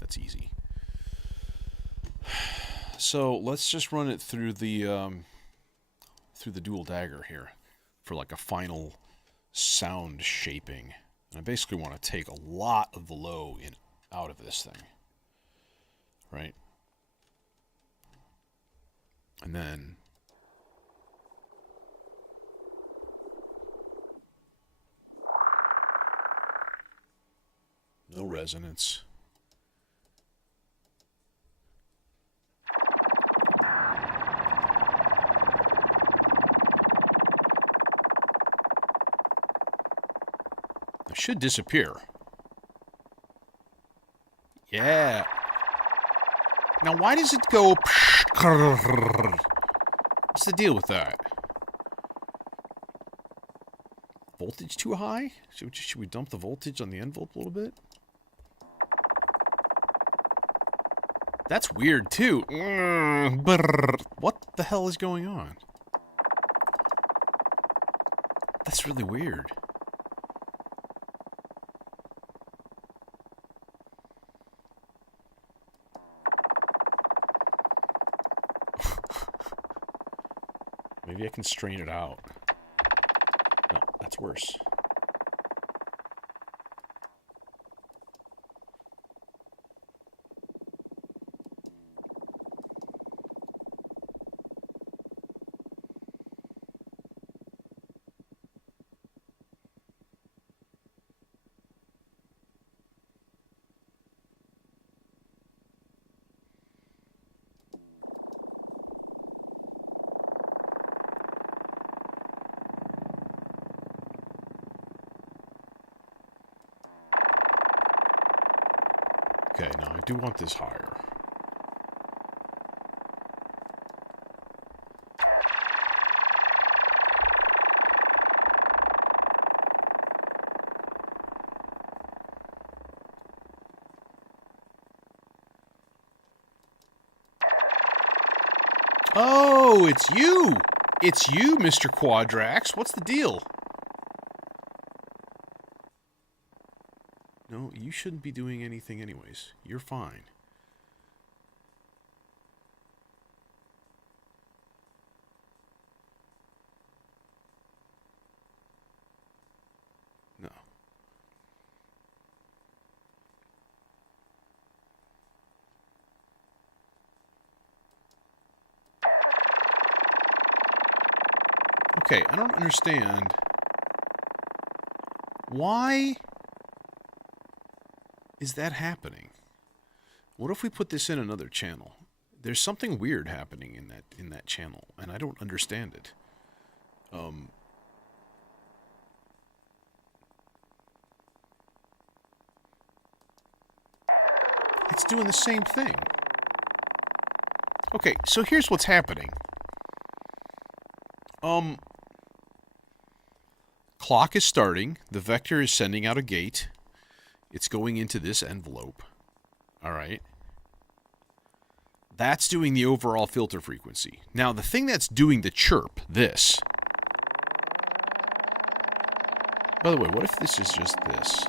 That's easy. So let's just run it through the dual dagger here for like a final sound shaping. And I basically want to take a lot of the low out of this thing, right? And then no resonance. It should disappear. Yeah. Now, why does it go... What's the deal with that? Voltage too high? Should we dump the voltage on the envelope a little bit? That's weird, too. What the hell is going on? That's really weird. Maybe I can strain it out. No, that's worse. Okay, now I do want this higher. Oh, it's you! It's you, Mr. Quadrax. What's the deal? No, you shouldn't be doing anything anyways. You're fine. No. Okay, I don't understand. Why is that happening? What if we put this in another channel? There's something weird happening in that channel, and I don't understand it. It's doing the same thing. Okay, so here's what's happening. Clock is starting. The vector is sending out a gate. It's going into this envelope. All right. That's doing the overall filter frequency. Now, the thing that's doing the chirp, this. By the way, what if this is just this?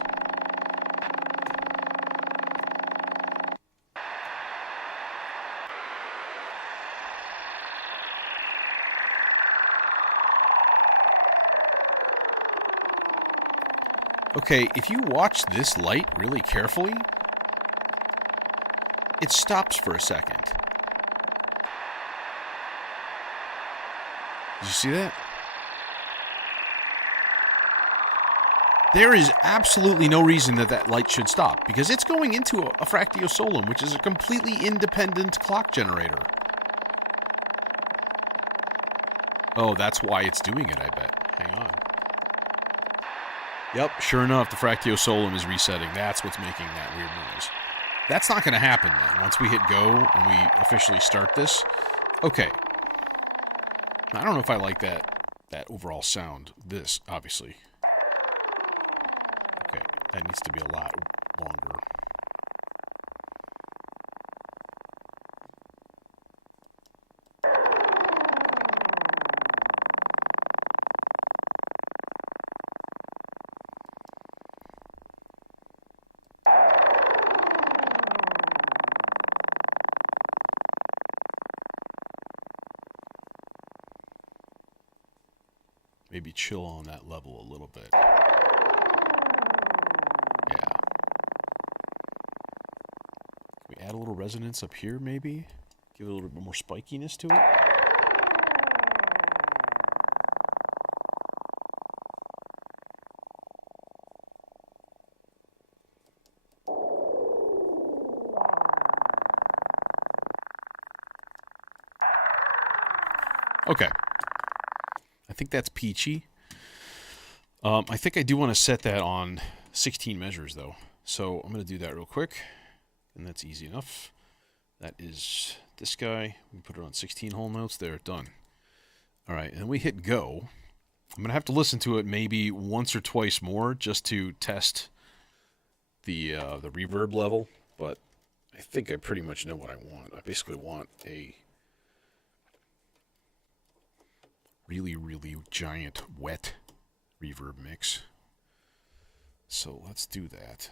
Okay, if you watch this light really carefully, it stops for a second. Did you see that? There is absolutely no reason that light should stop, because it's going into a fractiosolum, which is a completely independent clock generator. Oh, that's why it's doing it, I bet. Hang on. Yep, sure enough, the fractiosolum is resetting. That's what's making that weird noise. That's not going to happen then, once we hit go and we officially start this. Okay. I don't know if I like that overall sound. This, obviously. Okay, that needs to be a lot longer. Maybe chill on that level a little bit. Yeah. Can we add a little resonance up here, maybe? Give it a little bit more spikiness to it? Okay. I think that's peachy. I think I do want to set that on 16 measures, though. So I'm going to do that real quick. And that's easy enough. That is this guy. We put it on 16 whole notes there. Done. All right. And we hit go. I'm going to have to listen to it maybe once or twice more just to test the reverb level. But I think I pretty much know what I want. I basically want a really, really giant, wet reverb mix. So let's do that.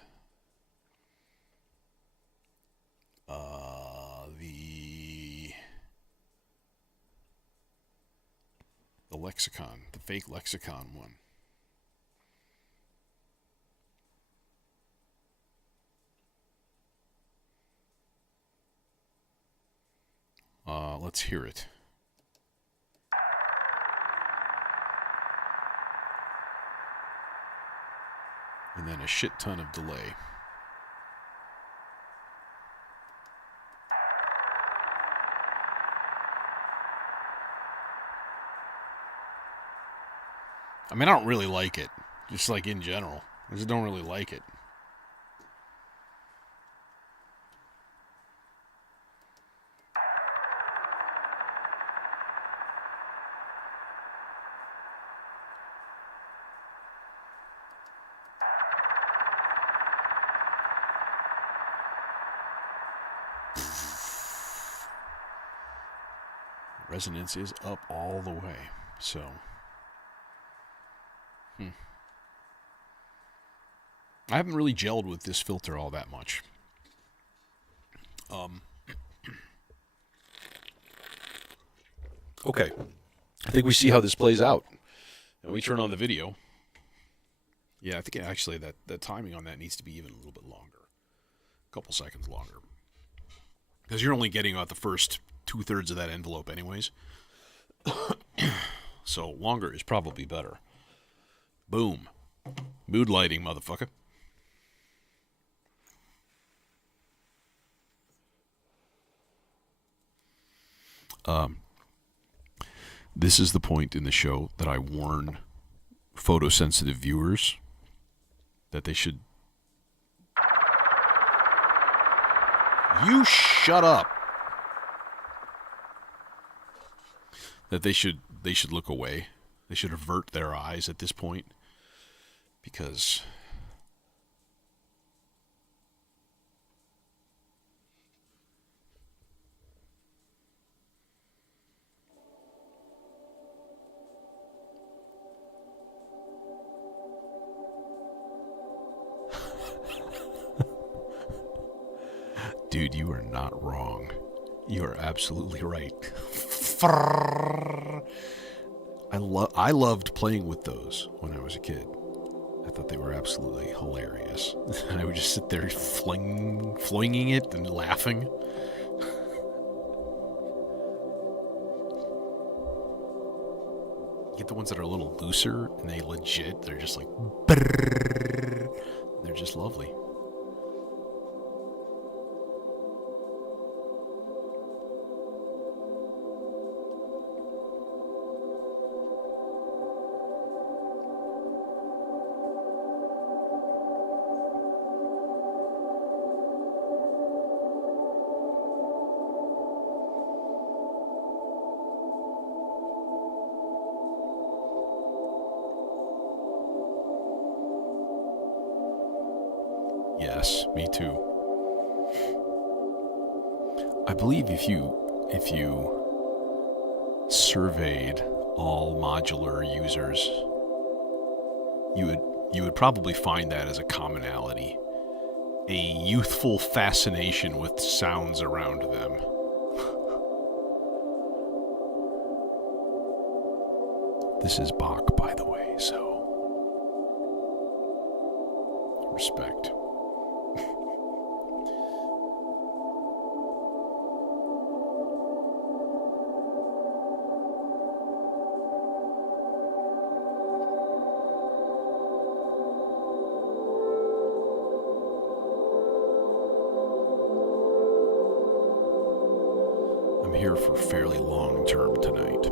The lexicon, the fake lexicon one. Let's hear it. And then a shit ton of delay. I mean, I don't really like it. Just like in general. I just don't really like it. Resonance is up all the way. So, I haven't really gelled with this filter all that much. Okay. I think we see how this plays out. And we turn on the video. Yeah, I think actually that timing on that needs to be even a little bit longer. A couple seconds longer. Because you're only getting out the first 2/3 of that envelope anyways. So longer is probably better. Boom. Mood lighting, motherfucker. This is the point in the show that I warn photosensitive viewers that they should... You shut up! That they should look away. They should avert their eyes at this point. Because... Dude, you are not wrong. You are absolutely right. I loved playing with those when I was a kid. I thought they were absolutely hilarious. I would just sit there flinging it and laughing. You get the ones that are a little looser and they're just like... They're just lovely. Yes, me too. I believe if you surveyed all modular users, you would probably find that as a commonality. A youthful fascination with sounds around them. This is Bach, by the way, so respect. I'm here for fairly long term tonight.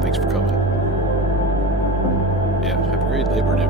Thanks for coming. Yeah, have a great Labor Day.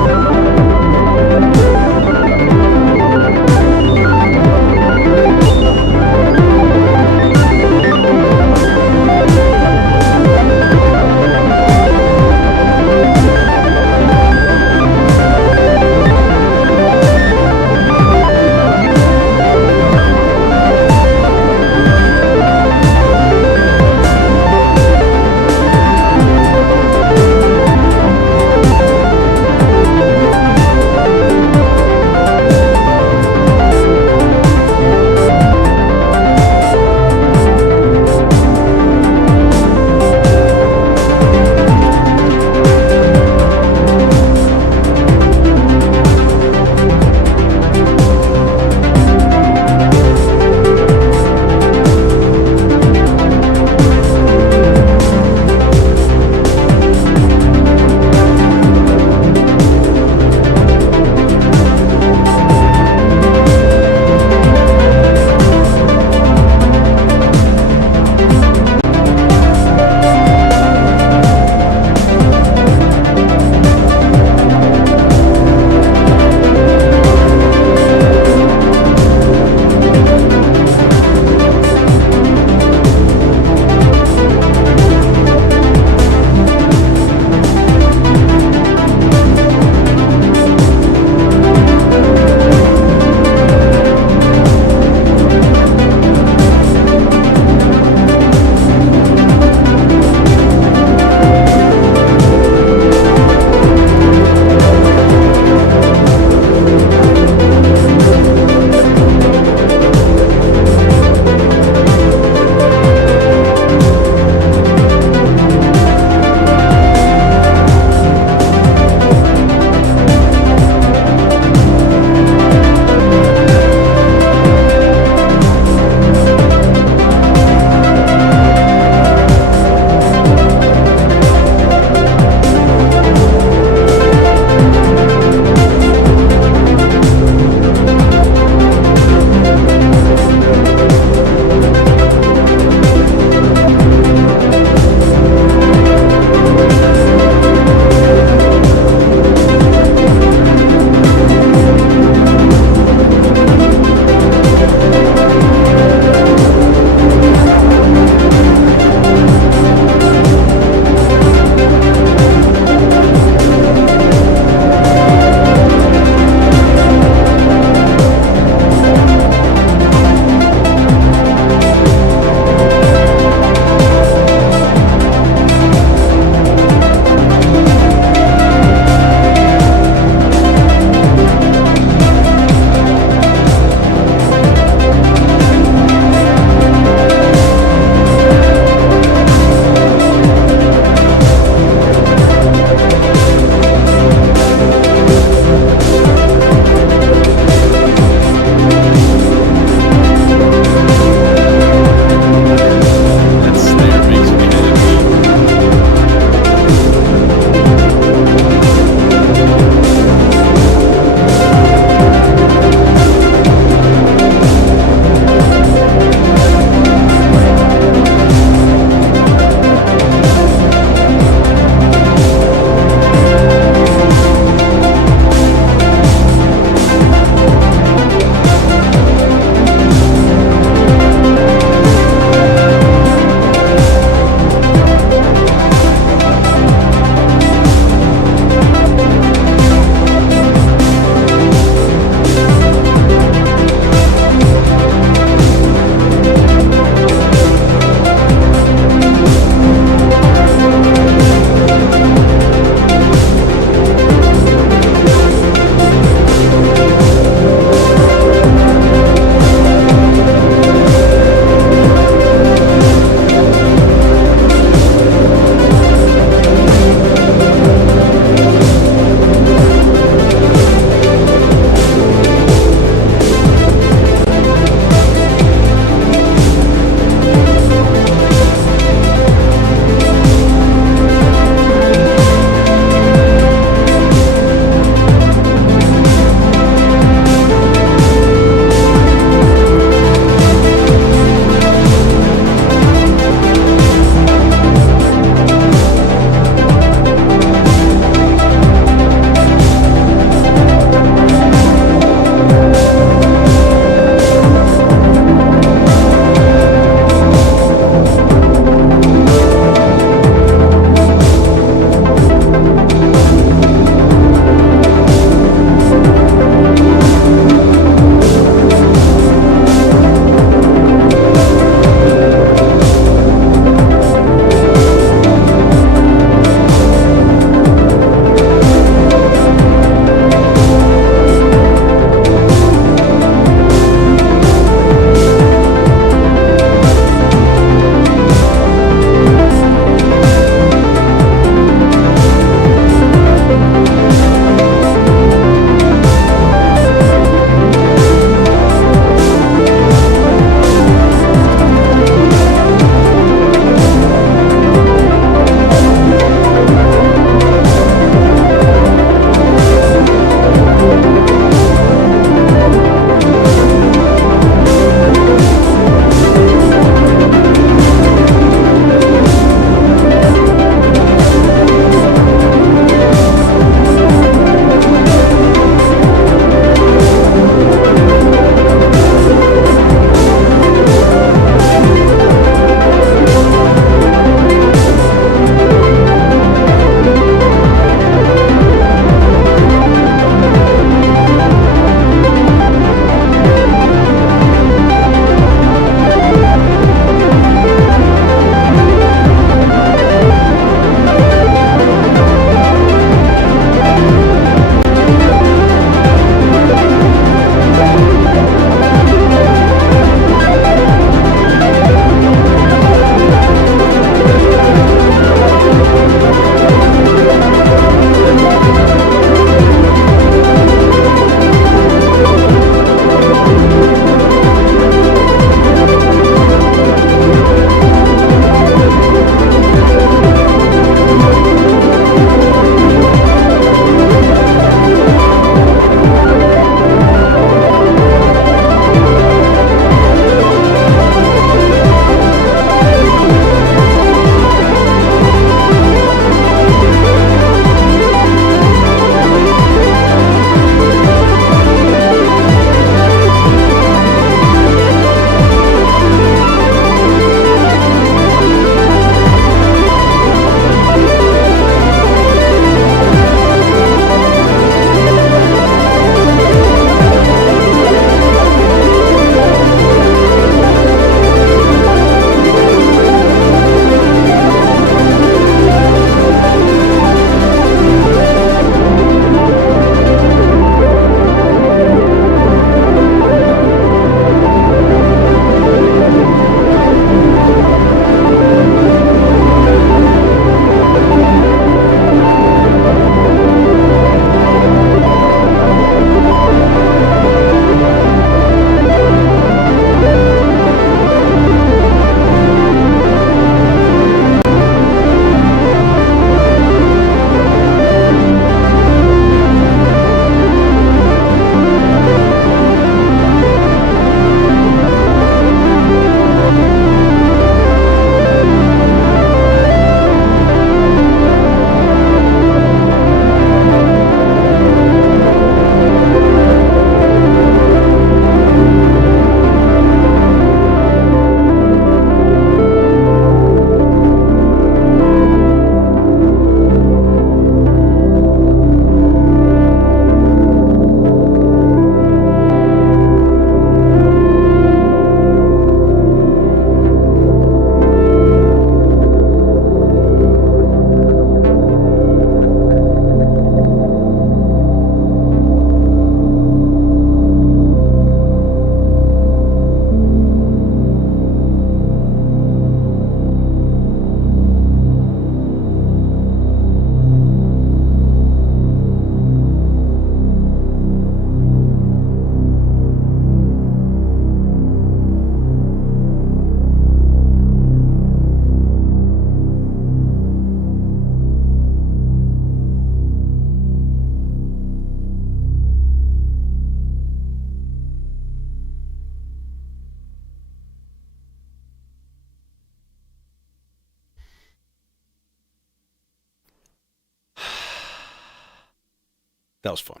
That was fun.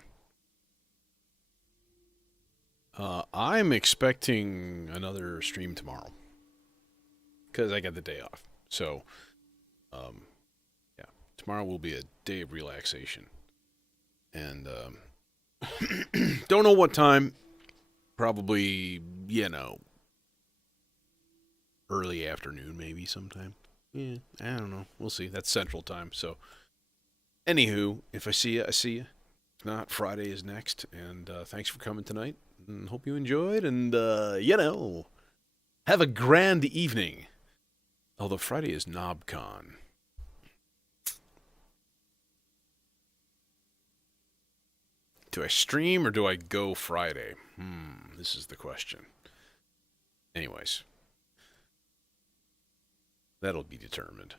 I'm expecting another stream tomorrow because I got the day off. So, um, yeah, tomorrow will be a day of relaxation, and don't know what time. Probably, early afternoon, maybe sometime. Yeah, I don't know. We'll see. That's Central Time. So, anywho, if I see you, I see you. If not, Friday is next. And thanks for coming tonight. And hope you enjoyed. And, have a grand evening. Although Friday is KnobCon. Do I stream or do I go Friday? This is the question. Anyways, that'll be determined.